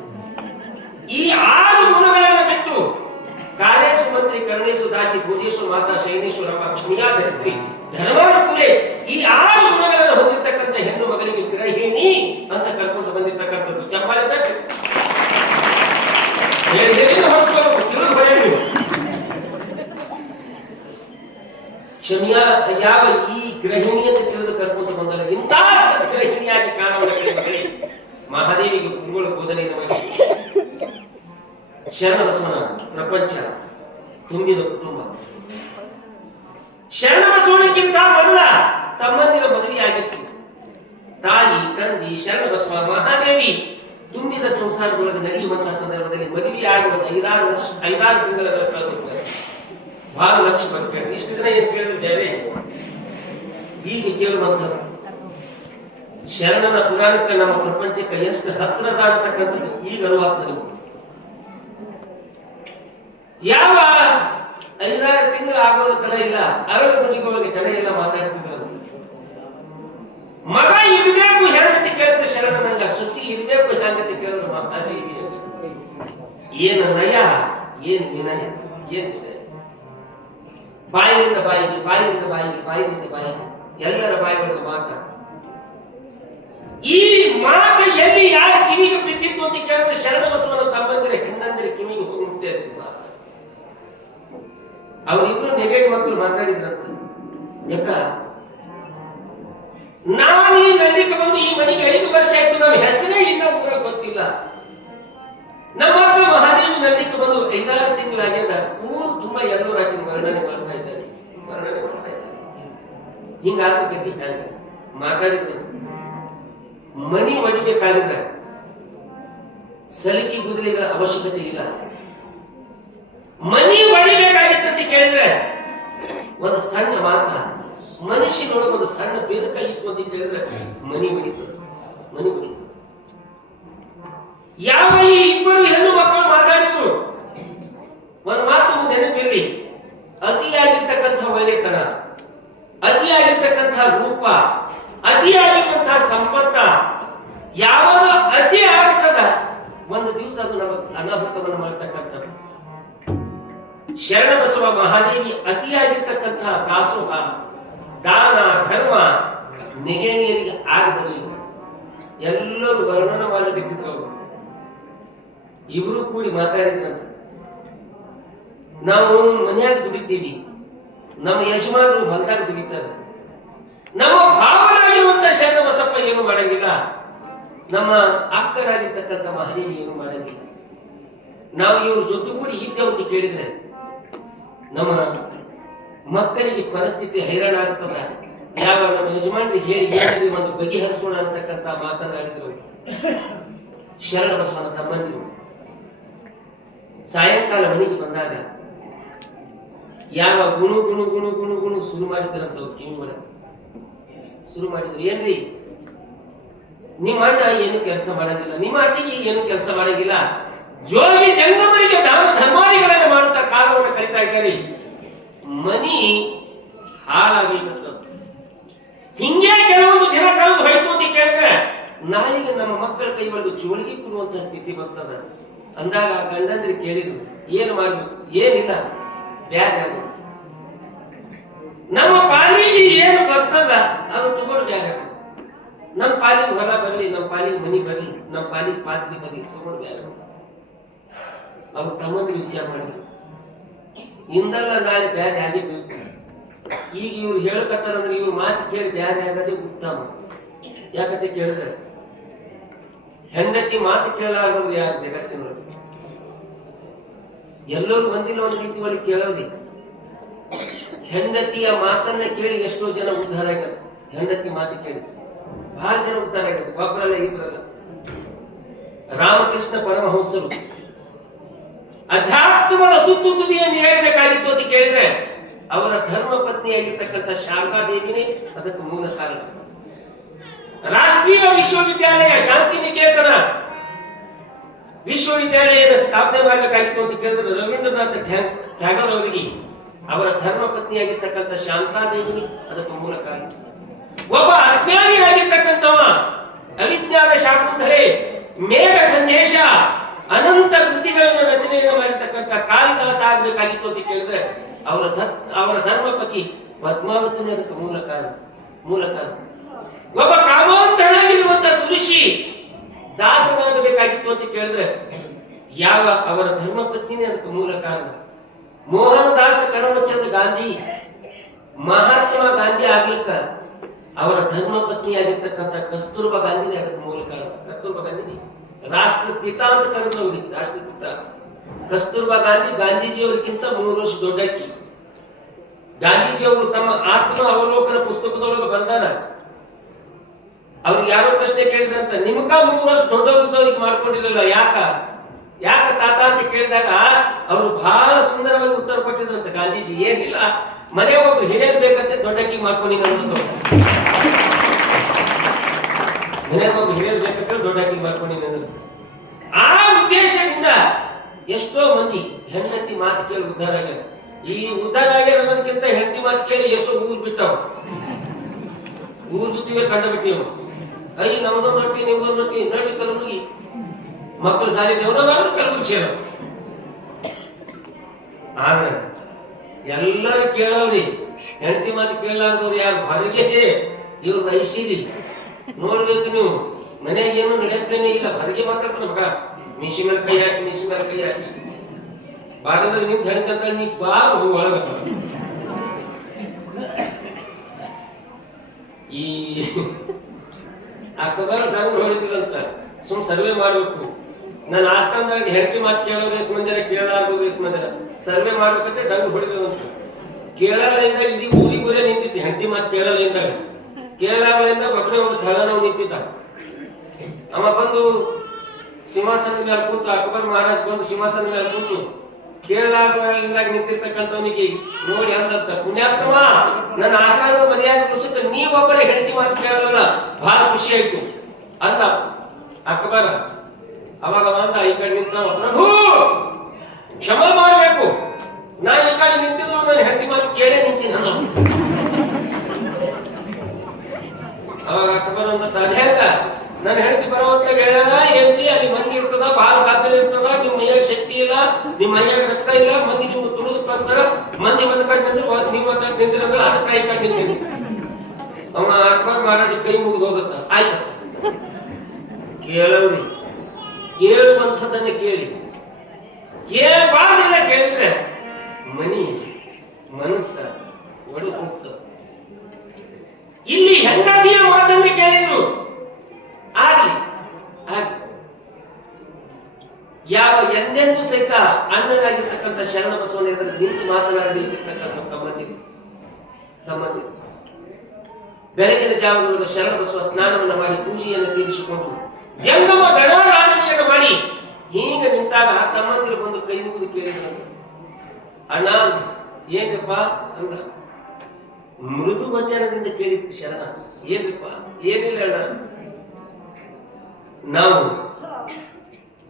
ಈ 6 ಗುಣಗಳನ್ನು ಬಿಟ್ಟು ಕಾಲೇಶು ಮಂತ್ರಿ ಕರ್ಣೇಶು ದಾಸಿ ಪೂಜೇಶು ಮಾತಾ ಶೈನೇಶು ರಮ ಕ್ಷಮ್ಯಾಧರಿತ್ರಿ ಧರ್ಮಾನುಕೂಲೆ. ಈ 6 ಗುಣಗಳನ್ನು ಹೊಂದಿರತಕ್ಕಂಥ ಹೆಣ್ಣು ಮಗಳಿಗೆ ಗೃಹಿಣಿ ಅಂತ ಕರ್ಕೊಂಡು ಬಂದಿರತಕ್ಕಂಥದ್ದು. ಚಪ್ಪಾಳೆ ತಟ್ಟು ಹೇಳಿ ಹೊರಿಸ್ಕೋಬೇಕು, ತಿಳಿದು ಹೊಡೆಯಲು. ಕ್ಷಮ್ಯಾ ಯಾವ ಈ ಗೃಹಿಣಿ ಅಂತ ತಿಳಿದು ಕರ್ಕೊಂಡು ಬಂದಾಗ ಇಂಥ ಸದ್ಗೃಹಿಣಿಯಾಗಿ ಕಾಣುವ ಮಗಳೇ ಮಹಾದೇವಿಗೆ ಗುರುಗಳ ಬೋಧನೆಯಿಂದ ಮಾಡಿ ಶರಣ ಬಸವನ ಪ್ರಪಂಚ ತುಂಬಿದ ಕುಟುಂಬ. ಶರಣ ಬಸವನಿಗಿಂತ ಮೊದಲ ತಮ್ಮಂದಿರ ಮದುವೆಯಾಗಿತ್ತು. ತಾಯಿ, ತಂದಿ, ಶರಣ ಬಸವ, ಮಹಾದೇವಿ ತುಂಬಿದ ಸಂಸಾರದೊಳಗೆ ನಡೆಯುವಂತಹ ಸಂದರ್ಭದಲ್ಲಿ ಮದುವೆ ಆಗಿ ಒಂದು 5-6 ತಿಂಗಳ ಕಳೆದಿದ್ದಾರೆ. ಬಹಳ ಲಕ್ಷ ಬದುಕೇಳಿ. ಇಷ್ಟು ದಿನ ಏನ್ ಕೇಳಿದ್ರೆ ಬೇರೆ, ಈಗ ಕೇಳುವಂಥದ್ದು ಶರಣನ ಪುರಾಣಕ್ಕೆ ನಮ್ಮ ಪ್ರಪಂಚಕ್ಕೆ ಎಷ್ಟು ಹತ್ತಿರದ ಅನ್ನತಕ್ಕಂಥದ್ದು ಈಗ ಅರಿವಾಗ್ತದೆ. ಯಾವ 5-6 ತಿಂಗಳು ಆಗೋದು ತಡ ಇಲ್ಲ. ಅರಳು ಗುಂಡಿಗೊಳಗೆ ಜನ ಎಲ್ಲ ಮಾತಾಡ್ತಿದ್ರು. ಮಗ ಇರ್ಬೇಕು ಹೆಂಡತಿ ಕೇಳಿದ್ರೆ ಶರಣನಂಗ, ಸೊಸಿ ಇರ್ಬೇಕು ಹೆಂಡತಿ ಕೇಳಿದ್ರೆ ಮಹಾದೇವಿ. ಏನ ನಯ, ಏನ್ ವಿನಯ, ಏನ್ ವಿನಯ. ಬಾಯಿನಿಂದ ಬಾಯಿಗೆ, ಬಾಯಿನಿಂದ ಬಾಯಿಗೆ, ಬಾಯಿನಿಂದ ಬಾಯಿಗೆ, ಎಲ್ಲರ ಬಾಯಿಗಳಿಗೆ ಮಾತ. ಈ ಮಾತು ಎಲ್ಲಿ ಯಾರ ಕಿವಿಗೆ ಬಿದ್ದಿತ್ತು ಅಂತ ಕೇಳಿದ್ರೆ ಶರಣ ಬಸವನ ತಮ್ಮಂದಿರ ಹೆಣ್ಣಂದಿರ ಕಿವಿಗೆ ಹೋಗುತ್ತೆ ಅಂತ ಮಾತು. ಅವರಿಬ್ರು ನೆಗಡಿ ಮಕ್ಕಳು ಮಾತಾಡಿದ್ರಂತ. ಯಾಕ ನಾನೀ ನಲ್ಲಿಗೆ ಬಂದು ಈ ಮನೆಗೆ 5 ವರ್ಷ ಆಯ್ತು, ನಮ್ಮ ಹೆಸರೇ ಇಲ್ಲ ಊರಾಗ ಗೊತ್ತಿಲ್ಲ. ನಮ್ಮ ಅಕ್ಕ ಮಹಾದೇವಿ ನಲ್ಲಿಗೆ ಬಂದು 5-6 ತಿಂಗಳಾಗ್ಯದ. ಊರು ತುಂಬಾ ಎಲ್ಲರೂ ಹಾಕಿ ವರ್ಣನೆ ಮಾಡ್ತಾ ಇದ್ದಾರೆ. ಹಿಂಗಾಗುತ್ತೆ. ಹ್ಯಾಂಗ ಮಾತಾಡಿದ್ರು. ಮನಿ ಒಡಿಬೇಕಾದ್ರೆ ಸಲಿಕೆ ಗುದುರೆಗಳ ಅವಶ್ಯಕತೆ ಇಲ್ಲ. ಮನಿ ಒಡಿಬೇಕಾಗಿತ್ತಂತ ಕೇಳಿದ್ರೆ ಒಂದು ಸಣ್ಣ ಮಾತ, ಮನುಷ್ಯನೊಳಗೆ ಒಂದು ಸಣ್ಣ ಬೇರಕ ಇತ್ತು ಅಂತ ಕೇಳಿದ್ರೆ ಮನಿ ಒಡಿತು, ಮನಿ ಒಡಿತು. ಯಾವ ಈ 2 ಹೆಣ್ಣು ಮಕ್ಕಳು ಮಾತಾಡಿದ್ರು ಒಂದು ಮಾತು ನೆನಪಿರ್ಲಿ. ಅತಿಯಾಗಿರ್ತಕ್ಕಂಥ ಒಳ್ಳೆತನ, ಅತಿಯಾಗಿರ್ತಕ್ಕಂಥ ರೂಪ, ಅತಿಯಾಗಿರುವಂತಹ ಸಂಪತ್ತ ಯಾವಾಗ ಅತಿ ಆಗ್ತದ ಒಂದು ದಿವಸ ಅದು ನಮಗೆ ಅನಾಹುತವನ್ನು ಮಾಡ್ತಕ್ಕಂಥದ್ದು. ಶರಣ ಬಸವ ಮಹಾದೇವಿ ಅತಿಯಾಗಿರ್ತಕ್ಕಂಥ ದಾಸೋಹ, ದಾನ, ಧರ್ಮ ನೆಗೆಣಿಯರಿಗೆ ಆಗಬರಲಿಲ್ಲ. ಎಲ್ಲರೂ ವರ್ಣನ ಮಾಡಬೇಕಿದ್ರು. ಇಬ್ರು ಕೂಡಿ ಮಾತಾಡಿದ್ರಂತ. ನಾವು ಮನ್ಯಾಗ ದುಡಿತೀವಿ, ನಮ್ಮ ಯಜಮಾನರು ಹೊಲದಾಗ ದುಡಿತಾರೆ. ನಮ್ಮ ಭಾವನಾಗಿರುವಂತ ಶರಣ ಬಸಪ್ಪ ಏನು ಮಾಡಂಗಿಲ್ಲ, ನಮ್ಮ ಅಕ್ಕರಾಗಿರ್ತಕ್ಕಂಥ ಮಹಾದೇವಿ ಏನು ಮಾಡಂಗಿಲ್ಲ. ನಾವು ಇವ್ರ ಜೊತೆ ಕೂಡಿ ಇದ್ದೇವೆ ಅಂತ ಕೇಳಿದ್ರೆ ನಮ್ಮ ಮಕ್ಕಳಿಗೆ ಪರಿಸ್ಥಿತಿ ಹೈರಾಣ ಆಗ್ತದ. ಯಾವ ನಮ್ಮ ಯಜಮಾನ್ರಿಗೆ ಹೇಳಿ ಒಂದು ಬಗೆಹರಿಸೋಣ ಅಂತಕ್ಕಂಥ ಮಾತನಾಡಿದ್ರು ಶರಣ ಬಸವನ ತಮ್ಮಂದಿರು. ಸಾಯಂಕಾಲ ಮನೆಗೆ ಬಂದಾಗ ಯಾವ ಗುಣು ಗುಣು ಗುಣು ಗುಣು ಗುಣು ಶುರು ಮಾಡಿದ್ರಂತ ಕಿವಿ ಒಳಗೆ ಶುರು ಮಾಡಿದ್ರು. ಏನ್ರಿ ನಿಮ್ಮ ಅಣ್ಣ ಏನು ಕೆಲಸ ಮಾಡಂಗಿಲ್ಲ, ನಿಮ್ಮ ಅತ್ತಿಗೆ ಏನು ಕೆಲಸ ಮಾಡಂಗಿಲ್ಲ, ಜೋಗಿ ಜಂಗಮರಿಗೆ ದಾನ ಧರ್ಮಾದಿಗಳನ್ನು ಮಾಡುತ್ತಾ ಕಾಲವನ್ನು ಕಳೀತಾ ಇದ್ದಾರೆ. ಮನಿ ಹಾಳಾಗಿರ್ತದ್ದು. ಹಿಂಗೆ ಕೆಲವೊಂದು ದಿನ ಕಳೆದು ಹೋಯ್ತು ಅಂತ ಕೇಳಿದ್ರೆ ನಾಳೆಗೆ ನಮ್ಮ ಮಕ್ಕಳ ಕೈ ಒಳಗೆ ಜೋಳಿಗೆ ಕೊಡುವಂತ ಸ್ಥಿತಿ ಬರ್ತದ ಅಂದಾಗ ಗಂಡಂದ್ರೆ ಕೇಳಿದ್ರು ಏನು ಮಾಡ್ಬೇಕು? ಏನಿಲ್ಲ, ಬ್ಯಾರೆ ಆಗು, ನಮ್ಮ ಪಾಲಿಗೆ ಏನು ಬರ್ತದ ಅದು ತಗೊಂಡು ಬ್ಯಾರೆ ಆಗು. ನಮ್ಮ ಪಾಲಿಗೆ ಹೊಲ ಬರ್ಲಿ, ನಮ್ಮ ಪಾಲಿಗೆ ಮನಿ ಬರ್ಲಿ, ನಮ್ಮ ಪಾಲಿಗೆ ಪಾತ್ರೆ ಬರ್ಲಿ, ತಗೊಂಡು ಬ್ಯಾರೆ ಆಗು. ಅವ್ರು ತಮ್ಮಂದ್ರೆ ವಿಚಾರ ಮಾಡಿದ್ರು. ಇಂದಲ್ಲ ನಾಳೆ ಬ್ಯಾರೆ ಆಗಿರ್ಬೇಕು. ಈಗ ಇವ್ರು ಹೇಳಕತ್ತಾರಂದ್ರೆ ಇವ್ರ ಮಾತು ಕೇಳಿ ಬ್ಯಾರೆ ಆಗದೆ ಉತ್ತಮ. ಯಾಕಂತ ಕೇಳಿದ್ರೆ ಹೆಂಡತಿ ಮಾತು ಕೇಳಾಗೋದು ಯಾರು ಜಗತ್ತಿನೊಳಗೆ? ಎಲ್ಲರೂ ಒಂದಿಲ್ಲ ಒಂದು ರೀತಿ ಒಳಗೆ ಕೇಳೋದಿ. ಹೆಂಡತಿಯ ಮಾತನ್ನ ಕೇಳಿ ಎಷ್ಟೋ ಜನ ಉದ್ಧಾರ ಆಗ್ಯದ. ಹೆಂಡತಿ ಮಾತು ಕೇಳಿ ಬಹಳ ಜನ ಉದ್ಧಾರ ಆಗ್ಯದ, ಒಬ್ಬರಲ್ಲ ಇಬ್ಬರಲ್ಲ. ರಾಮಕೃಷ್ಣ ಪರಮಹಂಸರು ಅಧ್ಯಾತ್ಮದ ತುತ್ತು ತುದಿಯನ್ನು ಏರಬೇಕಾಗಿತ್ತು ಅಂತ ಕೇಳಿದ್ರೆ ಅವರ ಧರ್ಮ ಪತ್ನಿಯಾಗಿರ್ತಕ್ಕಂಥ ಶಾರದಾದೇವಿನೇ ಅದಕ್ಕೆ ಮೂಲ ಕಾರಣ. ರಾಷ್ಟ್ರೀಯ ವಿಶ್ವವಿದ್ಯಾಲಯ ಶಾಂತಿನಿಕೇತನ ವಿಶ್ವವಿದ್ಯಾಲಯದ ಸ್ಥಾಪನೆ ಮಾಡಬೇಕಾಗಿತ್ತು ಅಂತ ಕೇಳಿದ್ರೆ ರವೀಂದ್ರನಾಥ್ ಟ್ಯಾಗೋರ್ ಅವರಿಗೆ ಅವರ ಧರ್ಮ ಪತ್ನಿಯಾಗಿರ್ತಕ್ಕಂಥ ಶಾಂತಾದೇವಿನಿ ಅದಕ್ಕೆ ಮೂಲ ಕಾರಣ. ಒಬ್ಬ ಅಜ್ಞಾನಿಯಾಗಿರ್ತಕ್ಕಂಥವ ಅವಿಜ್ಞಾನ ಶಾಕುಂತಲೆ ಮೇಘ ಸಂದೇಶ ಅನಂತ ಕೃತಿಗಳನ್ನು ರಚನೆಯನ್ನು ಮಾಡಿರ್ತಕ್ಕಂಥ ಕಾಳಿದಾಸ ಆಗ್ಬೇಕಾಗಿತ್ತು ಅಂತ ಕೇಳಿದ್ರೆ ಅವರ ಧರ್ಮಪತಿ ಪದ್ಮಾವತಿನೇ ಅದಕ್ಕೆ ಮೂಲ ಕಾರಣ. ಒಬ್ಬ ಕಾಮಾಂಧನಾಗಿರುವಂತ ತುಳಸಿ ದಾಸನಾಗಬೇಕಾಗಿತ್ತು ಅಂತ ಕೇಳಿದ್ರೆ ಅವರ ಧರ್ಮಪತ್ನಿನೇ ಅದಕ್ಕೆ ಮೂಲ ಕಾರಣ. ಮೋಹನದಾಸ ಕರಮಚಂದ್ ಗಾಂಧಿ ಮಹಾತ್ಮ ಗಾಂಧಿ ಆಗ್ಲಿಕ್ಕ ಅವರ ಧರ್ಮಪತ್ನಿ ಆಗಿರ್ತಕ್ಕಂಥ ಕಸ್ತೂರ್ಬಾ ಗಾಂಧಿನೇ ಅದಕ್ಕೆ ಮೂಲ ಕಾರಣ. ಕಸ್ತೂರ್ಬಾ ಗಾಂಧಿನಿ ರಾಷ್ಟ್ರಪಿತ ಅಂತ ಕರೆದವ್ರಿ. ರಾಷ್ಟ್ರಪಿತ ಕಸ್ತೂರ್ಬಾ ಗಾಂಧಿ ಗಾಂಧೀಜಿಯವರಿಗಿಂತ 3 ವರ್ಷ ದೊಡ್ಡಕ್ಕಿ. ಗಾಂಧೀಜಿಯವರು ತಮ್ಮ ಆತ್ಮ ಅವಲೋಕನ ಪುಸ್ತಕದೊಳಗೆ ಬಂದಾನ. ಅವ್ರಿಗೆ ಯಾರೋ ಪ್ರಶ್ನೆ ಕೇಳಿದಂತ, ನಿಮ್ಗ 3 ವರ್ಷ ದೊಡ್ಡವ್ರಿಗೆ ಮಾಡ್ಕೊಂಡಿರಲಿಲ್ಲ ಯಾಕ ತಾತ ಅಂತ ಕೇಳಿದಾಗ ಅವರು ಬಹಳ ಸುಂದರವಾಗಿ ಉತ್ತರ ಕೊಟ್ಟಿದ್ರಂತ ಗಾಂಧೀಜಿ. ಏನಿಲ್ಲ, ಮನೆ ಒಬ್ರು ಹಿರಿಯರ್ ಬೇಕಂತೆ ದೊಡ್ಡಕ್ಕಿ ಮಾಡ್ಕೊಂಡಿನ ಮನೆ ಒಬ್ರು ಹಿರಿಯರ್ ಬೇಕಂತ ದೊಡ್ಡಕ್ಕಿ ಮಾಡ್ಕೊಂಡಿನ. ಆ ಉದ್ದೇಶದಿಂದ ಎಷ್ಟೋ ಮಂದಿ ಹೆಂಡತಿ ಮಾತು ಕೇಳಿ ಉದ್ಧಾರ ಆಗ್ಯಾರ. ಈ ಉದ್ಧಾರ ಆಗಿರೋದಕ್ಕಿಂತ ಹೆಂಡತಿ ಮಾತು ಕೇಳಿ ಎಷ್ಟೋ ಊರ್ ಬಿಟ್ಟವ. ಊರ್ ಬಿಟ್ಟಿವೆ ಕಂಡು ಬಿಟ್ಟಿವ. ನಮ್ದೊಂದು ರೊಟ್ಟಿ ನಿಮ್ದೊಂದು ರೊಟ್ಟಿ ನೋಡಿ ಕಲಬುರ್ಗಿ ಮಕ್ಕಳು ಸಾಲಿ ದೇವರ ಬಾರದು ಕಲಬುರ್ಗಿ ಸೇರ. ಆದ್ರೆ ಎಲ್ಲರೂ ಕೇಳವ್ರಿ, ಹೆಂಡತಿ ಮಾತು ಕೇಳಲಾರ್ದವ್ರು ಯಾರು? ಹೊರಗೆ ಇವ್ರನ್ನ ಐಸಿದಿ ನೋಡ್ಬೇಕು ನೀವು. ಮನೆಯಾಗ ಏನು ನಡೆಯಪ್ಲೇನೆ ಇಲ್ಲ, ಹೊರಗೆ ಮಾತಾಡ್ತಾನೆ ಮಗ. ಮಿಷಿ ಮೇಲೆ ಕೈ ಹಾಕಿ ಬಾಗದಾಗ ನಿಂತು ಹೇಳ್ತ ನೀ ಬಾ ಒಳಗ. ಈ ಅಕ್ಕಬಾರ ಡಂಗ್ ಹೊಡಿತದಂತ ಸುಮ್ ಸರ್ವೆ ಮಾಡ್ಬೇಕು. ನನ್ನ ಆಸ್ಥಾನದಾಗ ಹೆಂಡತಿ ಮಾತು ಕೇಳೋದು ಎಷ್ಟು ಮಂದಿರ, ಕೇಳಲಾರ್ದು ಎಷ್ಟು ಮಂದಿರ ಸರ್ವೆ ಮಾಡ್ಬೇಕಂತ ಡಂಗ್ ಹೊಡಿತದಂತ. ಕೇಳಲಿಂದ ಇಡೀ ಊರೇ ನಿಂತಿತ್ತು ಹೆಂಡತಿ ಮಾತು ಕೇಳಲಿಂದಾಗ. ಕೇಳಲಾರ್ಲಿಂದ ಒಬ್ಬನೇ ಒಂದು ಥಳನವ್ ನಿಂತಿದ್ದ. ಅವ ಬಂದು ಸಿಂಹಾಸನದ ಮೇಲೆ ಕೂತು, ಅಕ್ಬರ್ ಮಹಾರಾಜ್ ಬಂದು ಸಿಂಹಾಸನ ಮೇಲೆ ಕೂತು ಕೇಳಲಾರ್ದಾಗ ನಿಂತಿರ್ತಕ್ಕಂಥವನಿಗೆ ನೋಡಿ ಅಂದಂತ, ಪುಣ್ಯಾತ್ಮ ನನ್ನ ಆಸ್ಥಾನದ ಮರ್ಯಾದೆ ಪುಸ್ತಕ ನೀವೊಬ್ಬರೇ ಹೆಂಡತಿ ಮಾತು ಕೇಳಲ್ಲ, ಬಹಳ ಖುಷಿ ಆಯ್ತು ಅಂದ ಅಕ್ಬರ. ಅವಾಗ ಬಂದ ಈ ಕಡೆ ನಿಂತವ, ಪ್ರಭು ಕ್ಷಮ ಮಾಡಬೇಕು, ನಾ ಈ ಕಡೆ ನಿಂತಿದ್ರು ನಾನು ಹೆಂಡತಿ ಮಾತು ಕೇಳೇ ನಿಂತೀನಿ ಅಂದ. ಅವಾಗ ಅಕ್ಬರ್ ಅಂತ ಅದೇ ಅಂತ, ನನ್ನ ಹೆಂಡತಿ ಬರುವಂತ ಏನ್ರಿ ಅಲ್ಲಿ ಮಂದಿ ಇರ್ತದ, ಬಹಳ ಗಾತ್ರ ಇರ್ತದ, ನಿಮ್ ಮೈಯಾಗ ಶಕ್ತಿ ಇಲ್ಲ, ನಿಮ್ ಮೈಯಾಗ ರಕ್ತ ಇಲ್ಲ, ಮಂದಿ ನಿಮ್ಗೆ ತುಳಿದಕ್ಕೆ ಅಂತಾರ, ಮಂದಿ ಒಂದ್ ಕಡೆ ನಿಂದ್ರೆ ನೀವು ಒಂದ್ ಕಡೆ ನಿಂತಿರಂದ್ರೆ ಅದಕ್ಕೆ ಕೈ ಕಡೆ ನಿಂತೀನಿ. ಅವ ಅಕ್ಬರ್ ಮಹಾರಾಜ ಕೈ ಮುಗಿದು ಹೋಗುತ್ತ. ಆಯ್ತು, ಕೇಳವ್ರಿ, ಕೇಳುವಂಥದ್ದನ್ನ ಕೇಳಬಾರ್ದೆಲ್ಲ ಕೇಳಿದ್ರೆ ಮನಸ್ಸ ಒಡು ಹೋಗ್ತದೆ. ಇಲ್ಲಿ ಹೆಂಡತಿಯ ಮಾತನ್ನ ಕೇಳಿದ್ರು ಆಗ್ಲಿ ಎಂದೆಂದೂ ಸಹಿತ ಅಣ್ಣನಾಗಿರ್ತಕ್ಕಂಥ ಶರಣ ಬಸವನ ಎದುರು ನಿಂತು ಮಾತನಾಡಿರ್ತಕ್ಕಂಥ ತಮ್ಮಂದಿರು ಬೆಳಗಿನ ಜಾವದೊಳಗೆ ಶರಣ ಬಸವ ಸ್ನಾನವನ್ನು ಮಾಡಿ ಪೂಜೆಯನ್ನು ತೀರಿಸಿಕೊಂಡು ಜಂಗಮ ಗಣಾರಾಧನೆಯನ್ನು ಮಾಡಿ ಹೀಗ ನಿಂತಾಗ ತಮ್ಮಂದಿರು ಬಂದು ಕೈ ಮುಗಿದು ಕೇಳಿದ್ರಂತ, ಅಣ್ಣ ಏಕಪ್ಪ ಅಂದ. ಮೃದು ವಚನದಿಂದ ಕೇಳಿದ್ರು ಶರಣ, ಏನ್ರಿಪ್ಪ? ಏನಿಲ್ಲ ಅಣ್ಣ, ನಾವು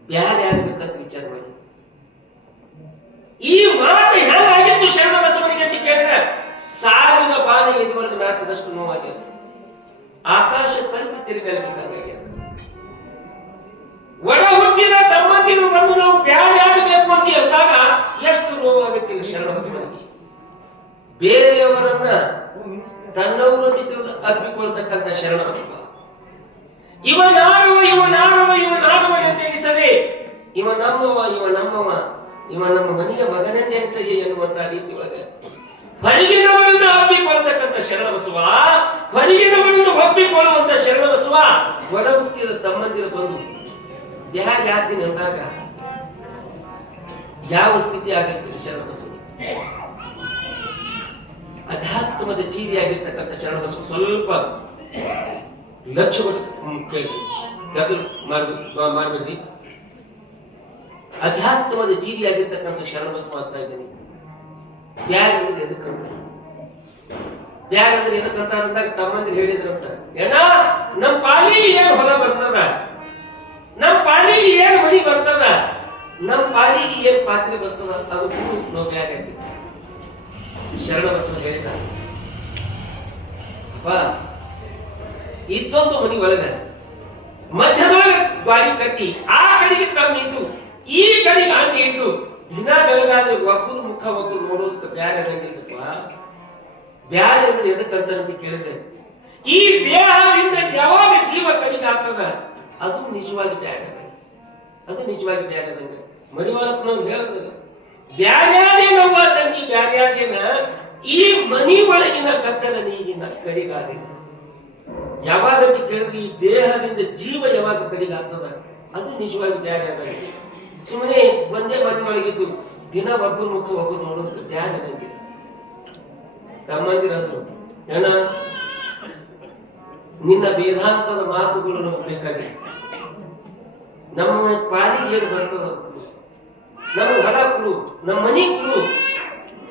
ಬ್ಯಾರೆ ಆಗ್ಬೇಕಂತ ವಿಚಾರ ಮಾಡಿ. ಈ ಮಾತು ಹೆಂಗಾಗಿತ್ತು ಶರಣ ಬಸವನಿಗೆ ಅಂತ ಕೇಳಿದ್ರೆ ಸಾವಿರ ಬಾಣ ಎದುವರೆಗೆ ನಾಟದಷ್ಟು ನೋವಾಗ್ಯದ. ಆಕಾಶ ಕಳಚಿ ತೆರೆ ಮೇಲೆ ಬಿದ್ದಂಗಾಗ್ಯದ. ಒಡ ಹುಟ್ಟಿದ ತಮ್ಮಂದಿರು ಬಂದು ನಾವು ಬ್ಯಾರೆ ಆಗಬೇಕು ಅಂತ ಅಂದಾಗ ಎಷ್ಟು ನೋವಾಗುತ್ತಿಲ್ಲ ಶರಣ ಬಸವನಿಗೆ. ಬೇರೆಯವರನ್ನ ತನ್ನವರು ಅಂತ ತಿಳಿದು ಅರ್ಪಿಕೊಳ್ತಕ್ಕಂಥ ಶರಣ ಬಸವ ಇವನಾರವನೆಂದೆನಿಸದೆ ಇವ ನಮ್ಮವ ಇವ ನಮ್ಮ ಮನೆಯ ಮಗನೆಂದೆನಿಸದೆ ಎನ್ನುವಂತ ರೀತಿ ಒಳಗೆ ಹೊರಗಿನವರಿಂದ ಹಬ್ಬಿಕೊಳ್ಳತಕ್ಕಂಥ ಶರಣ ಬಸವ, ಹೊರಗಿನವರಿಂದ ಒಪ್ಪಿಕೊಳ್ಳುವಂತ ಶರಣ ಬಸವ ಒಡ ಹುಟ್ಟಿದ ತಮ್ಮಂದಿರ ಬಂದು ಯಾದಿನ ಅಂದಾಗ ಯಾವ ಸ್ಥಿತಿ ಆಗಿರ್ತದೆ ಶರಣ ಬಸವನಿಗೆ? ಅಧ್ಯಾತ್ಮದ ಜೀವಿಯಾಗಿರ್ತಕ್ಕಂಥ ಶರಣಬಸವ ಸ್ವಲ್ಪ ಲಕ್ಷ ಕೊಟ್ಟು ಕೇಳಿ ಗದಲ್ ಮಾಡ್ಬೇಡ್ರಿ. ಅಧ್ಯಾತ್ಮದ ಜೀವಿಯಾಗಿರ್ತಕ್ಕಂಥ ಶರಣಬಸವ ಅಂತ ಇದ್ದೀನಿ. ಬ್ಯಾಗ್ ಅಂದ್ರೆ ಎದಕ್ಕಂತ, ಬ್ಯಾಗ್ ಅಂದ್ರೆ ಎದಕ್ಕಂತ ಅಂದಾಗ ತಮ್ಮಂದಿರು ಹೇಳಿದ್ರಂತ, ಏನ ನಮ್ ಪಾಲಿಗೆ ಏನ್ ಹೊಲ ಬರ್ತದ, ನಮ್ ಪಾಲಿಗೆ ಏನ್ ಮಳಿ ಬರ್ತದ, ನಮ್ ಪಾಲಿಗೆ ಏನ್ ಪಾತ್ರೆ ಬರ್ತದ, ಅದಕ್ಕೂ ನಾವು ಬ್ಯಾಗ್ ಹಾಕಿ ಶರಣಬಸವ ಹೇಳಿದ. ಅಪ್ಪ ಇದ್ದೊಂದು ಮನಿ ಒಳಗ ಮಧ್ಯದೊಳಗೆ ಗಾಡಿ ಕಟ್ಟಿ ಆ ಕಡೆಗೆ ತಮ್ಮ ಇದ್ದು ಈ ಕಡೆಗೆ ಅಂಡಿ ಇದ್ದು ದಿನ ಬೆಳಗಾದ್ರೆ ಒಬ್ಬರು ಮುಖ ಒಬ್ಬರು ನೋಡೋದಕ್ಕೆ ಬ್ಯಾಗ್ ಆಗಂಗಿಲ್ಲಪ್ಪ. ಬ್ಯಾಗ್ ಅಂದ್ರೆ ಎದಕ್ಕಂತ ಅಂತ ಕೇಳಿದ್ರೆ ಈ ದೇಹದಿಂದ ಯಾವಾಗ ಜೀವ ಕಡಿದಾಗ್ತದ ಅದು ನಿಜವಾಗಿ ಬ್ಯಾಗ್ ಅದ, ಅದು ನಿಜವಾಗಿ ಬ್ಯಾಗ್ ಅದಂಗ. ಮಡಿವಾಳಪ್ಪನವ್ರು ಹೇಳಿದ್ರು ಬ್ಯಾಗ್ಯಾದೇನವ್ವ ತಂಗಿ ಬ್ಯಾಗ್ಯಾದೇನ ಈ ಮನಿ ಒಳಗಿನ ಕತ್ತಲ ನೀಗಿನ ಕಡಿಗಾದೇನ. ಯಾವಾಗ ಕೇಳಿದ್ರೆ ಈ ದೇಹದಿಂದ ಜೀವ ಯಾವಾಗ ಕಡಿಗಾಗ್ತದ ಅದು ನಿಜವಾಗಿ ಬ್ಯಾಗ್ ಅದ. ಸುಮ್ಮನೆ ಒಂದೇ ಮನೆ ಒಳಗಿದ್ದು ದಿನ ಒಬ್ಬರು ಮುಖ ಒಬ್ಬರು ನೋಡೋದಕ್ಕೆ ಬ್ಯಾಗ್ ಅದಂಗೆ. ತಮ್ಮಂದಿರಂದ್ರು ಏನ ನಿನ್ನ ವೇದಾಂತದ ಮಾತುಗಳು ನಮಗೆ ಬೇಕಾಗಿ, ನಮ್ಮ ಪಾಲಿಗೆ ಏನು ಬರ್ತದ ನಮ್ಮ ಹೊಲ ಕುಡು, ನಮ್ಮ ಮನಿ ಕುಡು,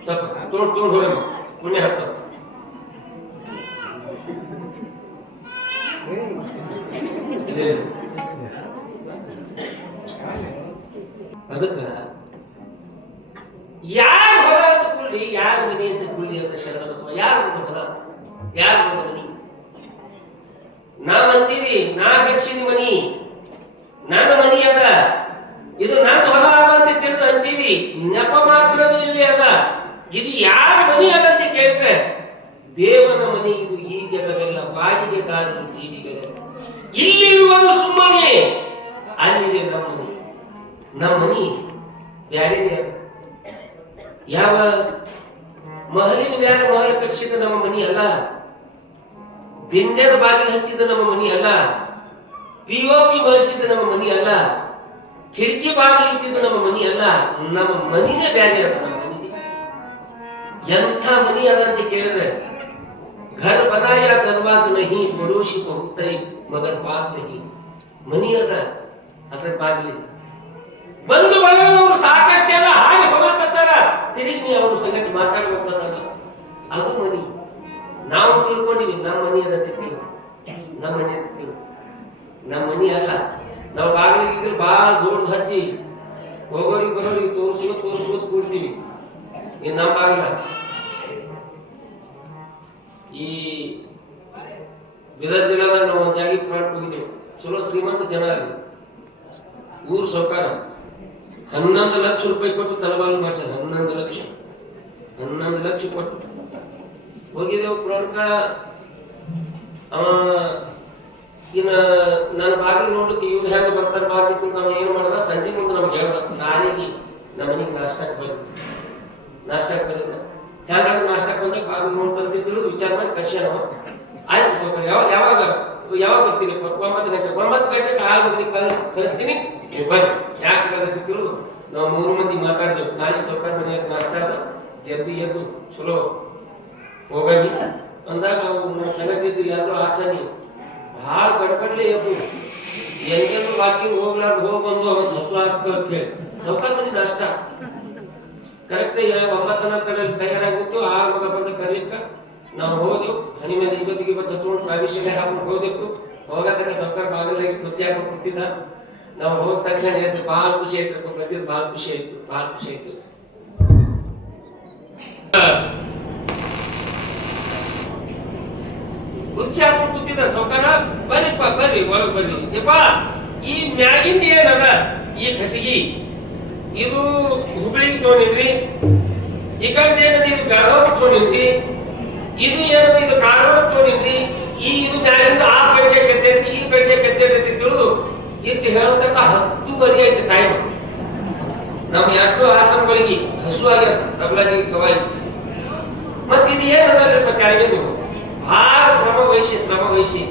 ಸ್ವಲ್ಪ ತೊಗೊಂಡು ಹೋಗ ಪುಣ್ಯ ಹತ್ತವ. ಅದಕ್ಕ ಯಾರ ಹೊಲ ಅಂತ ಕುಳ್ಳಿ, ಯಾರ ಮನಿ ಅಂತ ಕುಳ್ಳಿ ಅಂತ ಶರಣಬಸವ. ಯಾರ ಹೊಲ, ಯಾರ ಮನಿ? ನಾವಂತೀವಿ ನಾ ಬೆಡ್ಸಿದ ಮನಿ, ನನ್ನ ಮನಿ ಅದ, ಇದು ನನ್ನ ಹೊಲ ಅದ ಅಂತ ತಿಳಿದು ಅಂತೀವಿ. ನೆಪ ಮಾತ್ರದು ಇಲ್ಲಿ ಅದ. ಇದು ಯಾರ ಮನಿ ಅದ ಅಂತ ಕೇಳಿದ್ರೆ ದೇವನ ಮನಿ ಇದು. ಈ ಜಗವೆಲ್ಲ ಬಾಡಿಗೆದಾರರು ಜೀವಿಗಳ, ಇಲ್ಲಿರುವುದು ಸುಮ್ಮನೆ, ಅಲ್ಲಿದೆ ನಮ್ಮ ಮನಿ. ನಮ್ಮ ಮನಿ ಬ್ಯಾರೇನೆ ಅದ. ಯಾವ ಮಹಲಿನ ಮ್ಯಾಲ ಮಹಲ ಕಟ್ಸಿದ ನಮ್ಮ ಮನಿ ಅಲ್ಲ, ದಿಂಡೆದ ಬಾಗಿಲು ಹಚ್ಚಿದ ನಮ್ಮ ಮನಿ ಅಲ್ಲ, ಪಿಒಪಿ ಬಳಸಿದ ನಮ್ಮ ಮನಿ ಅಲ್ಲ, ಕಿಟಕಿ ಬಾಗಿಲು ಇದ್ದಿದ್ದು ನಮ್ಮ ಮನಿ ಅಲ್ಲ. ನಮ್ಮ ಮನಿನೇ ಬ್ಯಾರೆ ಅದ. ನಮ್ಮ ಮನಿ ಎಂಥ ಮನಿ ಅದ ಅಂತ ಕೇಳಿದ್ರೆ घर बनाया दरवाज नहीं पड़ोसी पहुंचे मगर बात नहीं. ಮನಿ ಅದ, ಅದ್ರ ಬಾಗಿಲಿ ಬಂದು ಬಳಗದವರು ಸಾಕಷ್ಟೆಲ್ಲ ಹಾಗೆ ಹೊಗಳಕತ್ತಾರ, ತಿರುಗಿ ನೀ ಅವ್ರ ಸಂಗತಿ ಮಾತಾಡ್ಬೇಕಂತಾರಲ್ಲ, ಅದು ಮನಿ. ನಾವು ತಿಳ್ಕೊಂಡಿವಿ ನಮ್ಮ ಮನಿ ಅದ ತಿಳ್ಕೊಂಡು, ನಮ್ಮ ಮನಿ ಅಂತ ತಿಳ್ಕೊಂಡು. ನಮ್ಮ ಮನಿ ಅಲ್ಲ. ನಾವು ಬಾಗಿಲಿಗೆ ಬಾಳ ದೊಡ್ಡ ಹಚ್ಚಿ ಹೋಗೋರಿಗೆ ಬರೋರಿಗೆ ತೋರಿಸ್ಬೋದು ಕೂಡ್ತೀವಿ. ಈ ನಮ್ಮ ಬಾಗಿಲ ಈ ಬೀದರ್ ಜಿಲ್ಲಾದಾಗ ನಾವು ಒಂದು ಜಾಗಿ ಪ್ಲಾಟ್ ಹೋಗಿದ್ದೆವು. ಚಲೋ ಶ್ರೀಮಂತ ಜನ ಅಲ್ಲಿ, ಊರ್ ಸೌಕಾರ 11 ಲಕ್ಷ ರೂಪಾಯಿ ಕೊಟ್ಟು ತಲಬಾಲು ಮಾಡ್ಸಾರ. 11 ಲಕ್ಷ ಕೊಟ್ಟು ಹೋಗಿದ್ದೆವು ಪ್ಲಾಟ್ಕ. ಇನ್ನ ನನ್ನ ಬಾಗಿಲು ನೋಡ್ಲಿಕ್ಕೆ ಇವ್ರು ಹೆಂಗ ಬರ್ತಾರೆ ಬಾಗಿತ್ತು. ನಾವು ಏನ್ ಮಾಡ್ದ ಸಂಜೆ ಮುಂದೆ ನಮ್ಗೆ ಹೇಳ್ದ, ನಾಳೆಗೆ ನಮ್ಮ ಮನೆಗೆ ನಾಷ್ಟಕ್ಕೆ ಬರ್ರಿ ಹ್ಯಾಂಗ ನಾಷ್ಟಕ್ಕೆ ಬಂದಾಗ ಬಾಗಿಲು ನೋಡ್ತಿದ್ರು. ವಿಚಾರ ಮಾಡಿ ಕರ್ಸ್ಯಾನ. ಆಯ್ತು ಸೌಕರ್, ಯಾವಾಗ ಬರ್ತೀನಿ? 9 ಗಂಟೆಗೆ ಆಗ ಮನೆಗೆ ಕಳಿಸ್ತೀನಿ, ಬರ್ರಿ. ಯಾಕೆ ಕಲಿಸ್ತಿದ್ರು? ನಾವು 3 ಮಂದಿ ಮಾತಾಡಿದೆವು. ನಾಳೆ ಸೌಕರ್ ಮನೆಯಾಗ ನಾಷ್ಟ ಅದ, ಜಲ್ದಿ ಎದ್ದು ಚಲೋ ಹೋಗಿ ಅಂದಾಗ ನಾವು ಸಂಗತಿದ್ದು ಯಾರು ಆಸನಿ ಭಾಳ ಗಡ್ಬಡ್ಲೆ ಎದ್ದು ಎಂತೆಂದು ವಾಕಿಂಗ್ ಹೋಗ್ಲಾರ್ದು ಹೋಗಿ ಬಂದು ಅವತ್ತು ಹಸು ಆಗ್ತದೆ ಅಂತ ಹೇಳಿ ಸೌಕರ್ ಮನೆ ನಾಷ್ಟ ಕರೆಕ್ಟ್ 9 ಕಡೆಯಲ್ಲಿ ತಯಾರಾಗಿತ್ತು. 6 ಮಗ ಬಂದ ಕರ್ಲಿಕ್ಕೆ ನಾವು ಹೋದೆವು. ಹನಿ ಮೇಲೆ 20 ಹಚ್ಕೊಂಡು ಅಭಿಷೇಕ ಹಾಕೊಂಡು ಹೋದೆವು. ಹೋಗತಕ್ಕ ಸೌಕರ್ ಬಾಗಿಲಾಗಿ ಕುರ್ಚಿ ಹಾಕೊಂಡು ಕೂತಿದ್ದ. ನಾವು ಹೋದ ತಕ್ಷಣ ಎದ್ದು ಭಾಳ ಖುಷಿ ಆಯ್ತು. ಬಂದಿದ್ದು ಭಾಳ ಖುಷಿ ಆಯ್ತು. ಕುರ್ಚಿ ಹಾಕೊಂಡು ಕೂತಿದ್ದ ಸೌಕರ. ಬರ್ರಿಪ್ಪ ಬರ್ರಿ, ಒಳಗ್ ಬರ್ರಿ. ಯಪ್ಪ ಈ ಮ್ಯಾಗಿಂದ ಏನದ ಈ ಕಟ್ಟಿಗೆ, ಇದು ಹುಬ್ಳಿಗೆ ತಗೊಂಡಿನ್ರಿ. ಈ ಕಡೆ ಏನದ ಇದು ಬೆಳಗಾವಿ ತಗೊಂಡಿನ್ರಿ. ಇದು ಏನದ ಇದು ಕಾರವಾರ ತಗೊಂಡಿನ್ರಿ. ಇದು ಮ್ಯಾಲಿಂದ ಆ ಕಡೆಗೆ ಕತ್ತೈತಿ, ಈ ಕಡೆಗೆ ಕತ್ತೈತಿ ತಿಳಿದು ಇಟ್ಟು ಹೇಳತಕ್ಕ 10:30 ಆಯ್ತು ಟೈಮ್. ನಮ್ಮ 2 ಆಸನಗಳಿಗೆ ಹಸು ಆಗ್ಯದ ತಬಲಾಜಿಗೆ ಕವಾಯಿ. ಮತ್ ಇದು ಏನದ ಕೆಳಗಿದ್ದು ಭಾಳ ಶ್ರಮ ವಹಿಸಿ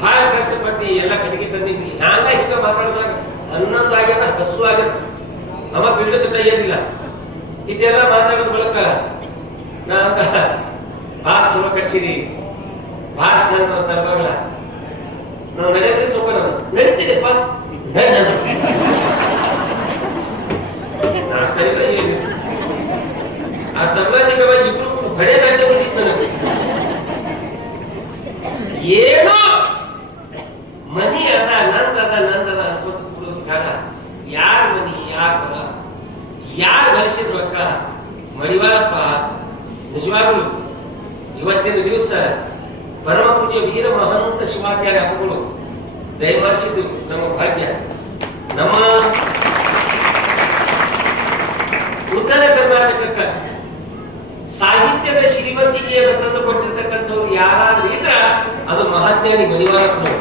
ಭಾಳ ಕಷ್ಟಪಟ್ಟು ಎಲ್ಲ ಕಟ್ಟಿಗೆ ತಂದಿದ್ವಿ. ಹ್ಯಾಂಗ ಹಿಂಗ ಮಾತಾಡಿದಾಗ 11 ಆಗ್ಯದ, ಹಸು ಆಗ್ಯದ. ಅವ ಬಿಡ್ಲಿಕ್ಕೆ ಏನಿಲ್ಲ. ಇದೆಲ್ಲ ಮಾತಾಡಿದ ಬಳಿಕ ನಾ ಅಂದ ಭಾಳ ಚಲೋ ಕಟ್ಸಿರಿ, ಭಾಳ ಚಂದ ದರ್ಬಾರ್ಲ. ನಾವು ನಡೆಯದ್ರಿ ಸೌಕರ್ಯ ನಡೀತಿದೆಪ್ಪ ನಾಷ್ಟರಿಲ್ಲ ಏನು ಆ ತಮ್ಲಾಜಿಗೆ ಇಬ್ರು ಬಡೇ ಗಂಟೆ ಉಳಿದಿತ್ತು ನನಗೆ. ಏನೋ ಮನಿ ಅದ ನಂದದ ಅನ್ಕೋತ ಕೂಡೋದು ಬೇಡ. ಯಾರ ಮನಿ ಯಾರ ಹೊಲ ಯಾರು ಗಳಿಸಿದ್ರು ಅಕ್ಕ ಮಡಿವಾಳಪ್ಪ. ನಿಜವಾಗಲು ಇವತ್ತಿನ ದಿವಸ ಪರಮ ಪೂಜ್ಯ ವೀರ ಮಹಾಂತ ಶಿವಾಚಾರ್ಯ ಅಪ್ಪಗಳು ದಯಮಾಡಿಸಿದ್ದು ನಮ್ಮ ಭಾಗ್ಯ. ನಮ್ಮ ಉತ್ತರ ಕರ್ನಾಟಕಕ್ಕೆ ಸಾಹಿತ್ಯದ ಶ್ರೀಮಂತಿಕೆಯನ್ನು ತಂದು ಕೊಟ್ಟಿರ್ತಕ್ಕಂಥವ್ರು ಯಾರಾದ್ರೂ ಇದ್ರ ಅದು ಮಹಾಜ್ಞಾನಿ ಮಡಿವಾಳಪ್ಪನವರು.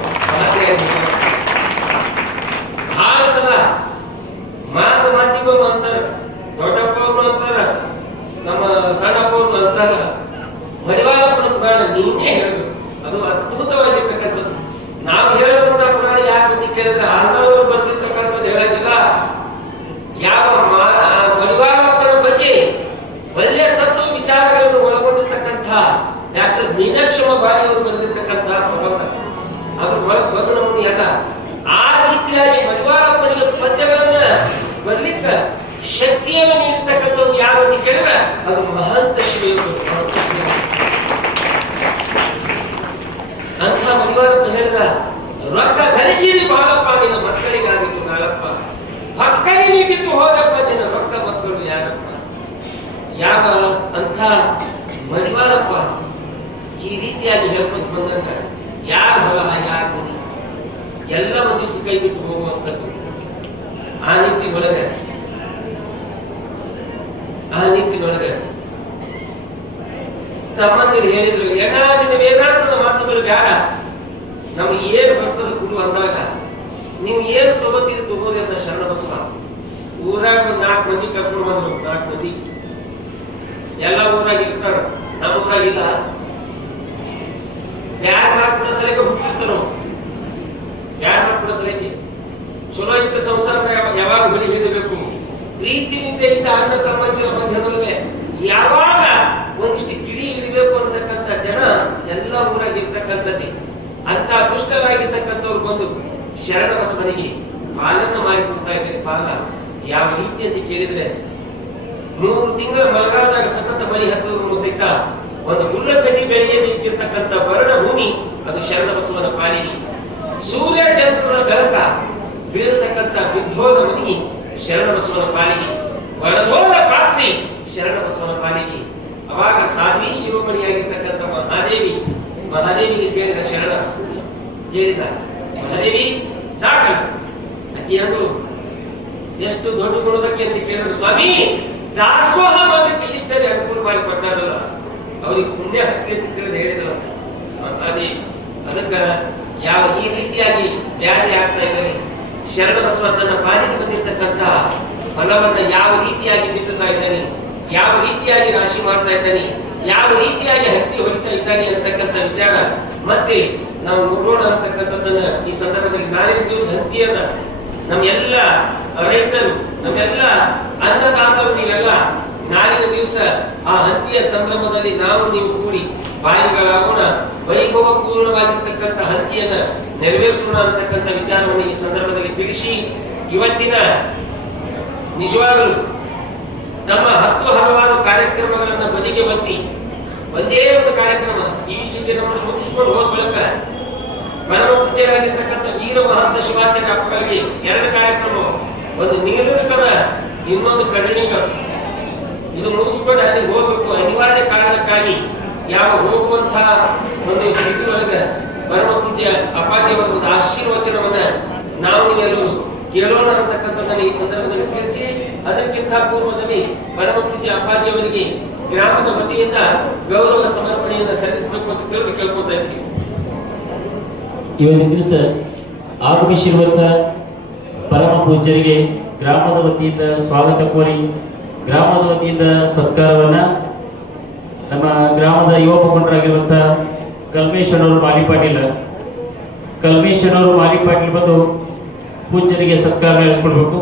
ಬಹಳ ಸಲ ಮಾಧ್ಯಮ ಅಂತಾರ, ದೊಡ್ಡಪ್ಪ ಅವರು ಅಂತಾರ, ನಮ್ಮ ಸಣ್ಣಪ್ಪ ಅವರು ಅಂತಾರ. ಮಡಿವಾಳಪ್ಪನ ಪುರಾಣ ನೀನೇ ಹೇಳಬೇಕು, ಅದು ಅದ್ಭುತವಾಗಿರ್ತಕ್ಕಂಥದ್ದು. ನಾವು ಹೇಳುವಂತ ಪುರಾಣ ಯಾಕೆ ಕೇಳಿದ್ರೆ ಅಂಥವ್ರು ಬರ್ತಿರ್ತಕ್ಕಂಥದ್ದು ಹೇಳಂಗಿಲ್ಲ. ಯಾವ ಮಡಿವಾಳಪ್ಪನ ಬಗ್ಗೆ ಒಳ್ಳೆಯ ತತ್ವ ವಿಚಾರಗಳನ್ನು ಒಳಗೊಂಡಿರ್ತಕ್ಕಂಥ ಡಾಕ್ಟರ್ ಮೀನಾಕ್ಷಮ್ಮ ಬಾಳಿ ಅವರು ಬರೆದಿರ್ತಕ್ಕಂಥ ಪ್ರಬಂಧ ಅದ್ರ ಒಳಗೆ ಬಂದು ನಮ್ಮನ್ನು ಎಲ್ಲ ಆ ರೀತಿಯಾಗಿ ಮಡಿವಾಳಪ್ಪನಿಗೆ ಪದ್ಯಗಳನ್ನ ಬರ್ಲಿಕ್ಕ ಶಕ್ತಿಯನ್ನು ನೀಡಿರ್ತಕ್ಕಂಥವ್ರು ಯಾರು ಅಂತ ಕೇಳಿದ್ರೆ ಅದು ಮಹಂತ ಶಿವಯೋಗಿ. ಅಂತ ಮಡಿವಾಳಪ್ಪ ಹೇಳಿದ, ರೊಕ್ಕ ಗಳಿಸಿರಿ ಬಾಳಪ್ಪ ನಿನ್ನ ಮಕ್ಕಳಿಗಾಗಿತ್ತು ನಾಳಪ್ಪ, ಪಕ್ಕನೆ ನೀ ಬಿದ್ದು ಹೋದಪ್ಪ ನಿನ್ನ ರೊಕ್ಕ ಮಕ್ಕಳು ಯಾರಪ್ಪ. ಯಾವ ಅಂತ ಮಡಿವಾಳಪ್ಪ ಈ ರೀತಿಯಾಗಿ ಹೇಳ್ಕೊಂತ ಬಂದಂಗ ಯಾರ ಹೊಲ ಯಾರ ಮನೆ ಎಲ್ಲ ಒಂದು ದಿವಸ ಕೈ ಬಿಟ್ಟು ಹೋಗುವಂಥದ್ದು. ಆ ನಿಟ್ಟಿನೊಳಗೆ ತಮ್ಮಂದಿರು ಹೇಳಿದ್ರು, ಎಣ್ಣ ನಿನ್ನ ವೇದಾಂತದ ಮಾತುಗಳು ಬೇಡ, ನಮ್ಗೆ ಏನು ಬರ್ತದೆ ಕುಡು ಅಂದಾಗ ನೀವು ಏನು ತಗೋತೀರಿ ತಗೋರಿ ಅಂತ ಶರಣ ಬಸವ. ಊರಾಗ ಒಂದು 4 ಮಂದಿ ಕರ್ಕೊಂಡು ಬಂದ್ರು. 4 ಮಂದಿ ಎಲ್ಲ ಊರಾಗ ಇರ್ತಾರ, ನಮ್ಮ ಊರಾಗಿಲ್ಲ. ಯಾರು ಮಾಡ್ಕೊಡೋ ಸಲಕ್ಕೆ ಹುಟ್ಟಿರ್ತಾರೋ, ಯಾರು ಮಾಡ್ಕೊಡೋ ಸಲಕ್ಕೆ ಚಲೋ ಇದ್ದ ಸಂಸಾರದ ಯಾವಾಗ ಬಳಿ ಹಿಡಿಬೇಕು, ಪ್ರೀತಿನಿಂದ ಇದ್ದ ಅಣ್ಣ ತಮ್ಮಂದಿರ ಮಧ್ಯದೊಳಗೆ ಯಾವಾಗ ಒಂದಿಷ್ಟು ಕಿಡಿ ಹಿಡಿಬೇಕು ಅನ್ನತಕ್ಕಂಥ ಜನ ಎಲ್ಲ ಊರಾಗ ಇರ್ತಕ್ಕಂಥದ್ದೇ. ಅಂತ ದುಷ್ಟರಾಗಿರ್ತಕ್ಕಂಥವ್ರು ಬಂದು ಶರಣ ಬಸವನಿಗೆ ಪಾಲನ್ನ ಮಾಡಿ ಕೊಡ್ತಾ ಇದ್ದಾರೆ. ಪಾಲ ಯಾವ ರೀತಿ ಅಂತ ಕೇಳಿದ್ರೆ 3 ತಿಂಗಳ ಮಳೆಗಾಲದಾಗ ಸತತ ಮಳೆ ಹತ್ತೋರು ಸಹಿತ ಒಂದು ಹುಲ್ಲಕಡ್ಡಿ ಬೆಳೆಯದೇ ಇದ್ದಿರ್ತಕ್ಕಂಥ ಬರಡ ಭೂಮಿ ಅದು ಶರಣ ಬಸವನ ಪಾಲಿಗೆ. ಸೂರ್ಯ ಚಂದ್ರನ ಬೆಳಕ ಬೀಳತಕ್ಕಂಥ ಬಿದ್ದೋದ ಮನಿ ಶರಣ ಬಸವನ ಪಾಲಿಗೆ, ಒಣದೋದ ಪಾತ್ರೆ ಶರಣ ಬಸವನ ಪಾಲಿಗೆ. ಅವಾಗ ಸಾಧ್ವಿ ಶಿವಮಣಿಯಾಗಿರ್ತಕ್ಕಂಥ ಮಹಾದೇವಿಗೆ ಕೇಳಿದ ಶರಣ, ಹೇಳಿದ ಮಹಾದೇವಿ ಸಾಕಲ್ಲ ಅಕ್ಕಿ ಅಂದ್ರು. ಎಷ್ಟು ದೊಡ್ಡ ಗುಣದಕ್ಕೆ ಅಂತ ಕೇಳಿದ್ರು, ಸ್ವಾಮಿ ದಾಸೋಹ ಮಾಡಲಿಕ್ಕೆ ಇಷ್ಟರೇ ಅನುಕೂಲ ಮಾಡಿ ಕೊಟ್ಟಾರಲ್ಲ, ಅವ್ರಿಗೆ ಪುಣ್ಯ ಹಕ್ಕಿ ಅಂತ ತಿಳಿದು ಹೇಳಿದ್ರು ಮಹಾದೇವಿ. ಅದಕ್ಕ ಯಾವ ಈ ರೀತಿಯಾಗಿ ವ್ಯಾಧಿ ಆಗ್ತಾ ಇದ್ದಾರೆ, ಶರಣ ಬಸವ ತನ್ನ ಪಾಲಿಗೆ ಬಂದಿರ್ತಕ್ಕಂಥ ಫಲವನ್ನ ಯಾವ ರೀತಿಯಾಗಿ ಬಿತ್ತುತ್ತಾ ಇದ್ದಾನೆ, ಯಾವ ರೀತಿಯಾಗಿ ರಾಶಿ ಮಾಡ್ತಾ ಇದ್ದಾನೆ, ಯಾವ ರೀತಿಯಾಗಿ ಹತ್ತಿ ಹೊಡಿತಾ ಇದ್ದಾನೆ ಅನ್ನತಕ್ಕಂಥ ವಿಚಾರ ಮತ್ತೆ ನಾವು ನೋಡೋಣ ಅನ್ನತಕ್ಕಂಥದ್ದನ್ನ ಈ ಸಂದರ್ಭದಲ್ಲಿ ನಾಳಿನ ದಿವಸ ಹತ್ತಿಯನ್ನ ನಮ್ಮೆಲ್ಲ ರೈತರು, ನಮ್ಮೆಲ್ಲ ಅನ್ನದಾತರು ನೀವೆಲ್ಲ ನಾಳಿನ ದಿವಸ ಆ ಹಂತಿಯ ಸಂಭ್ರಮದಲ್ಲಿ ನಾವು ನೀವು ಕೂಡಿ ಬಾಯಿಗಳಾಗೋಣ, ವೈಭವ ಪೂರ್ಣವಾಗಿರ್ತಕ್ಕಂಥ ಹಂತಿಯನ್ನ ನೆರವೇರಿಸೋಣ ಅನ್ನತಕ್ಕಂಥ ವಿಚಾರವನ್ನು ಈ ಸಂದರ್ಭದಲ್ಲಿ ತಿಳಿಸಿ, ಇವತ್ತಿನ ನಿಜವಾಗಲೂ ನಮ್ಮ 10 ಹಲವಾರು ಕಾರ್ಯಕ್ರಮಗಳನ್ನ ಬದಿಗೆ ಒತ್ತಿ ಒಂದೇ ಒಂದು ಕಾರ್ಯಕ್ರಮ ಈಗ ನಮ್ಮನ್ನು ಮುಗಿಸ್ಕೊಂಡು ಹೋದ ಬಳಿಕ ಪರಮ ಪೂಜ್ಯರಾಗಿರ್ತಕ್ಕಂಥ ವೀರ ಮಹಾಂತ ಶಿವಾಚಾರ್ಯ ಅಪ್ಪಗಳಿಗೆ 2 ಕಾರ್ಯಕ್ರಮ, ಒಂದು ನೀಲಕದ ಇನ್ನೊಂದು ಕಡಣಿಗ. ಇದು ಮುಗಿಸ್ಕೊಂಡು ಅಲ್ಲಿ ಹೋಗಬೇಕು ಅನಿವಾರ್ಯ ಕಾರಣಕ್ಕಾಗಿ ಯಾವ ಹೋಗುವಂತಹ ಒಂದು ಸ್ಥಿತಿ ಒಳಗೆ ಪರಮ ಪೂಜ್ಯ ಅಪ್ಪಾಜಿಯವರ ಒಂದು ಆಶೀರ್ವಚನವನ್ನ ನಾವು ನೀವೆಲ್ಲರೂ ಕೇಳೋಣ ಅನ್ನತಕ್ಕಂಥದ್ದನ್ನು ಈ ಸಂದರ್ಭದಲ್ಲಿ ತಿಳಿಸಿ, ಅದಕ್ಕಿಂತ ಪೂರ್ವದಲ್ಲಿ ಪರಮ ಪೂಜ್ಯ ಅಪ್ಪಾಜಿಯವರಿಗೆ ಗ್ರಾಮದ ವತಿಯಿಂದ ಗೌರವ ಸಮರ್ಪಣೆಯನ್ನು ಸಲ್ಲಿಸಬೇಕು ಅಂತ ತಿಳಿದು ಕೇಳ್ಕೊತಾ ಇದ್ದೀವಿ. ಇವತ್ತಿನ ದಿವಸ ಆಗಮಿಸಿರುವಂತ ಪರಮ ಪೂಜ್ಯರಿಗೆ ಗ್ರಾಮದ ವತಿಯಿಂದ ಸ್ವಾಗತ ಕೋರಿ ಗ್ರಾಮದ ವತಿಯಿಂದ ಸತ್ಕಾರವನ್ನ ನಮ್ಮ ಗ್ರಾಮದ ಯುವ ಮುಖಂಡರಾಗಿರುವಂತ ಕಲ್ಮೇಶನವರು ಮಾಲಿ ಪಾಟೀಲ್ ಬಂದು ಪೂಜ್ಯರಿಗೆ ಸತ್ಕಾರ ನಡೆಸಿಕೊಡ್ಬೇಕು.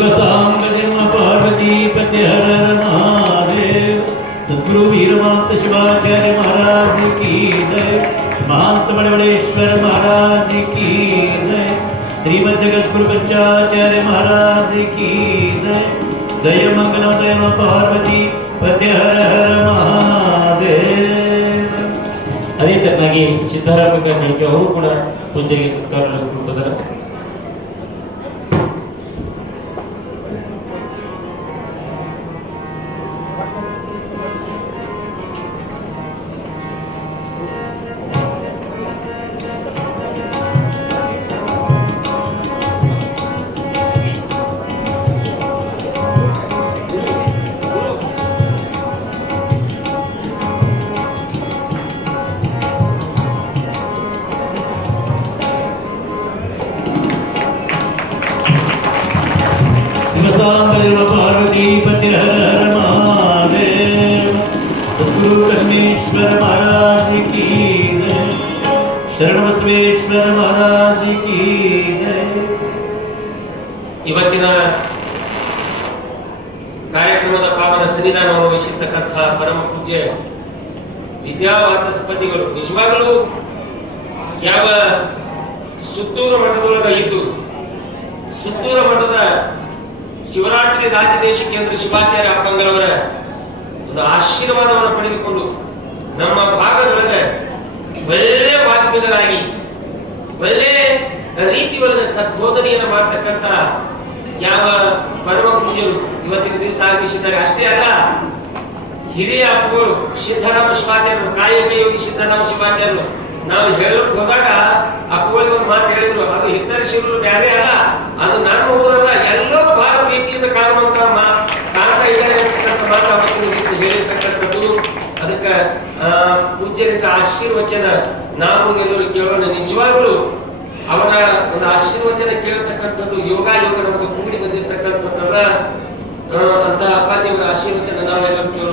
ಶಿವಸಾಂಗದೇವ ಪಾರ್ವತಿ ಪತಿ ಹರ ಮಹಾದೇವ ಸದ್ಗುರು ವೀರಮಾಂತ ಶಿವಾಚಾರ್ಯ ಮಹಾರಾಜ್ ಕಿ ಜಯ ಮಹಾಂತ ಮಳವಳೇಶ್ವರ ಮಹಾರಾಜ್ ಕಿ ಜಯ ಶ್ರೀಮದ್ ಜಗದ್ಗುರು पंचाचार्य महाराज की जय जय मंगलम जय नमः पार्वती पति हर हर महादेव. ಅದೇ ತರನಾಗಿ ಸಿದ್ದರಾಮಿಕ ಜಾರಕಿ ಅವರು ಕೂಡ ಪೂಜೆಗೆ ಸತ್ಕಾರ ನಡೆಸಿಕೊಟ್ಟಿದ್ದಾರೆ. शिवसांगदेव पार्वती पति हर हर महादेव सद्गुरु कर्मेश्वर महाराज की जय शरण बसवेश्वर महाराज की जय. ಇವತ್ತಿನ ಕಾರ್ಯಕ್ರಮದ ಪಾವನ ಸನ್ನಿಧಾನವನ್ನು ವಹಿಸಿರ್ತಕ್ಕಂಥ ಪರಮ ಪೂಜ್ಯ ವಿದ್ಯಾವಾಚಸ್ಪತಿಗಳು ನಿಜವಾಗಲೂ ಯಾವ ಸುತ್ತೂರು ಮಠದೊಳಗ ಇದ್ದು ಸುತ್ತೂರು ಮಠದ ಶಿವರಾತ್ರಿ ರಾಜ್ಯದೇಶ ಕೇಂದ್ರ ಶಿವಾಚಾರ್ಯ ಅಪ್ಪಂಗಳವರ ಒಂದು ಆಶೀರ್ವಾದವನ್ನು ಪಡೆದುಕೊಂಡು ನಮ್ಮ ಭಾಗದೊಳಗೆ ಒಳ್ಳೆ ವಾಗ್ಮಿಗಳಾಗಿ ಒಳ್ಳೆ ರೀತಿ ಒಳಗೆ ಸದ್ಬೋಧನೆಯನ್ನು ಮಾಡ್ತಕ್ಕಂಥ ಯಾವ ಪರಮ ಪೂಜ್ಯರು ಇವತ್ತಿನ ದಿವಸ ಆಗಮಿಸಿದ್ದಾರೆ. ಅಷ್ಟೇ ಅಲ್ಲ, ಹಿರಿಯ ಅಪ್ಪಗಳು ಸಿದ್ದರಾಮ ಶಿವಾಚಾರ್ಯರು, ಕಾಯಕ ಯೋಗಿ ಸಿದ್ದರಾಮ ಶಿವಾಚಾರ್ಯರು. ನಾವು ಹೇಳಕ್ ಹೋದಾಗ ಅಪ್ಪಗಳಿಗೆ ಒಂದು ಮಾತು ಹೇಳಿದ್ರು, ಅದು ಹಿತರಿಸಿದ್ರು ಬೇರೆ ಅಲ್ಲ, ಅದು ನನ್ನ ಊರಲ್ಲ, ಎಲ್ಲರೂ ಬಹಳ ಪ್ರೀತಿಯಿಂದ ಕಾಣುವಂತ ಕಾಣ್ತಾ ಇದ್ದಾರೆ ಅಂತಕ್ಕಂಥ ಮಾತು ಅವತ್ತಿನ ದಿವಸ ಹೇಳಿರ್ತಕ್ಕಂಥದ್ದು. ಅದಕ್ಕೆ ಪೂಜ್ಯರಿಂದ ಆಶೀರ್ವಚನ ನಾವು ಎಲ್ಲರೂ ಕೇಳೋಣ. ನಿಜವಾಗಲೂ ಅವರ ಒಂದು ಆಶೀರ್ವಚನ ಕೇಳತಕ್ಕಂಥದ್ದು ಯೋಗ ನಮಗೆ ಕೂಡಿ ಬಂದಿರ್ತಕ್ಕಂಥದ್ದದ ಅಂತ ಅಪ್ಪಾಜಿಯವರ ಆಶೀರ್ವಚನ ನಾವೆಲ್ಲರೂ ಕೇಳೋಣ.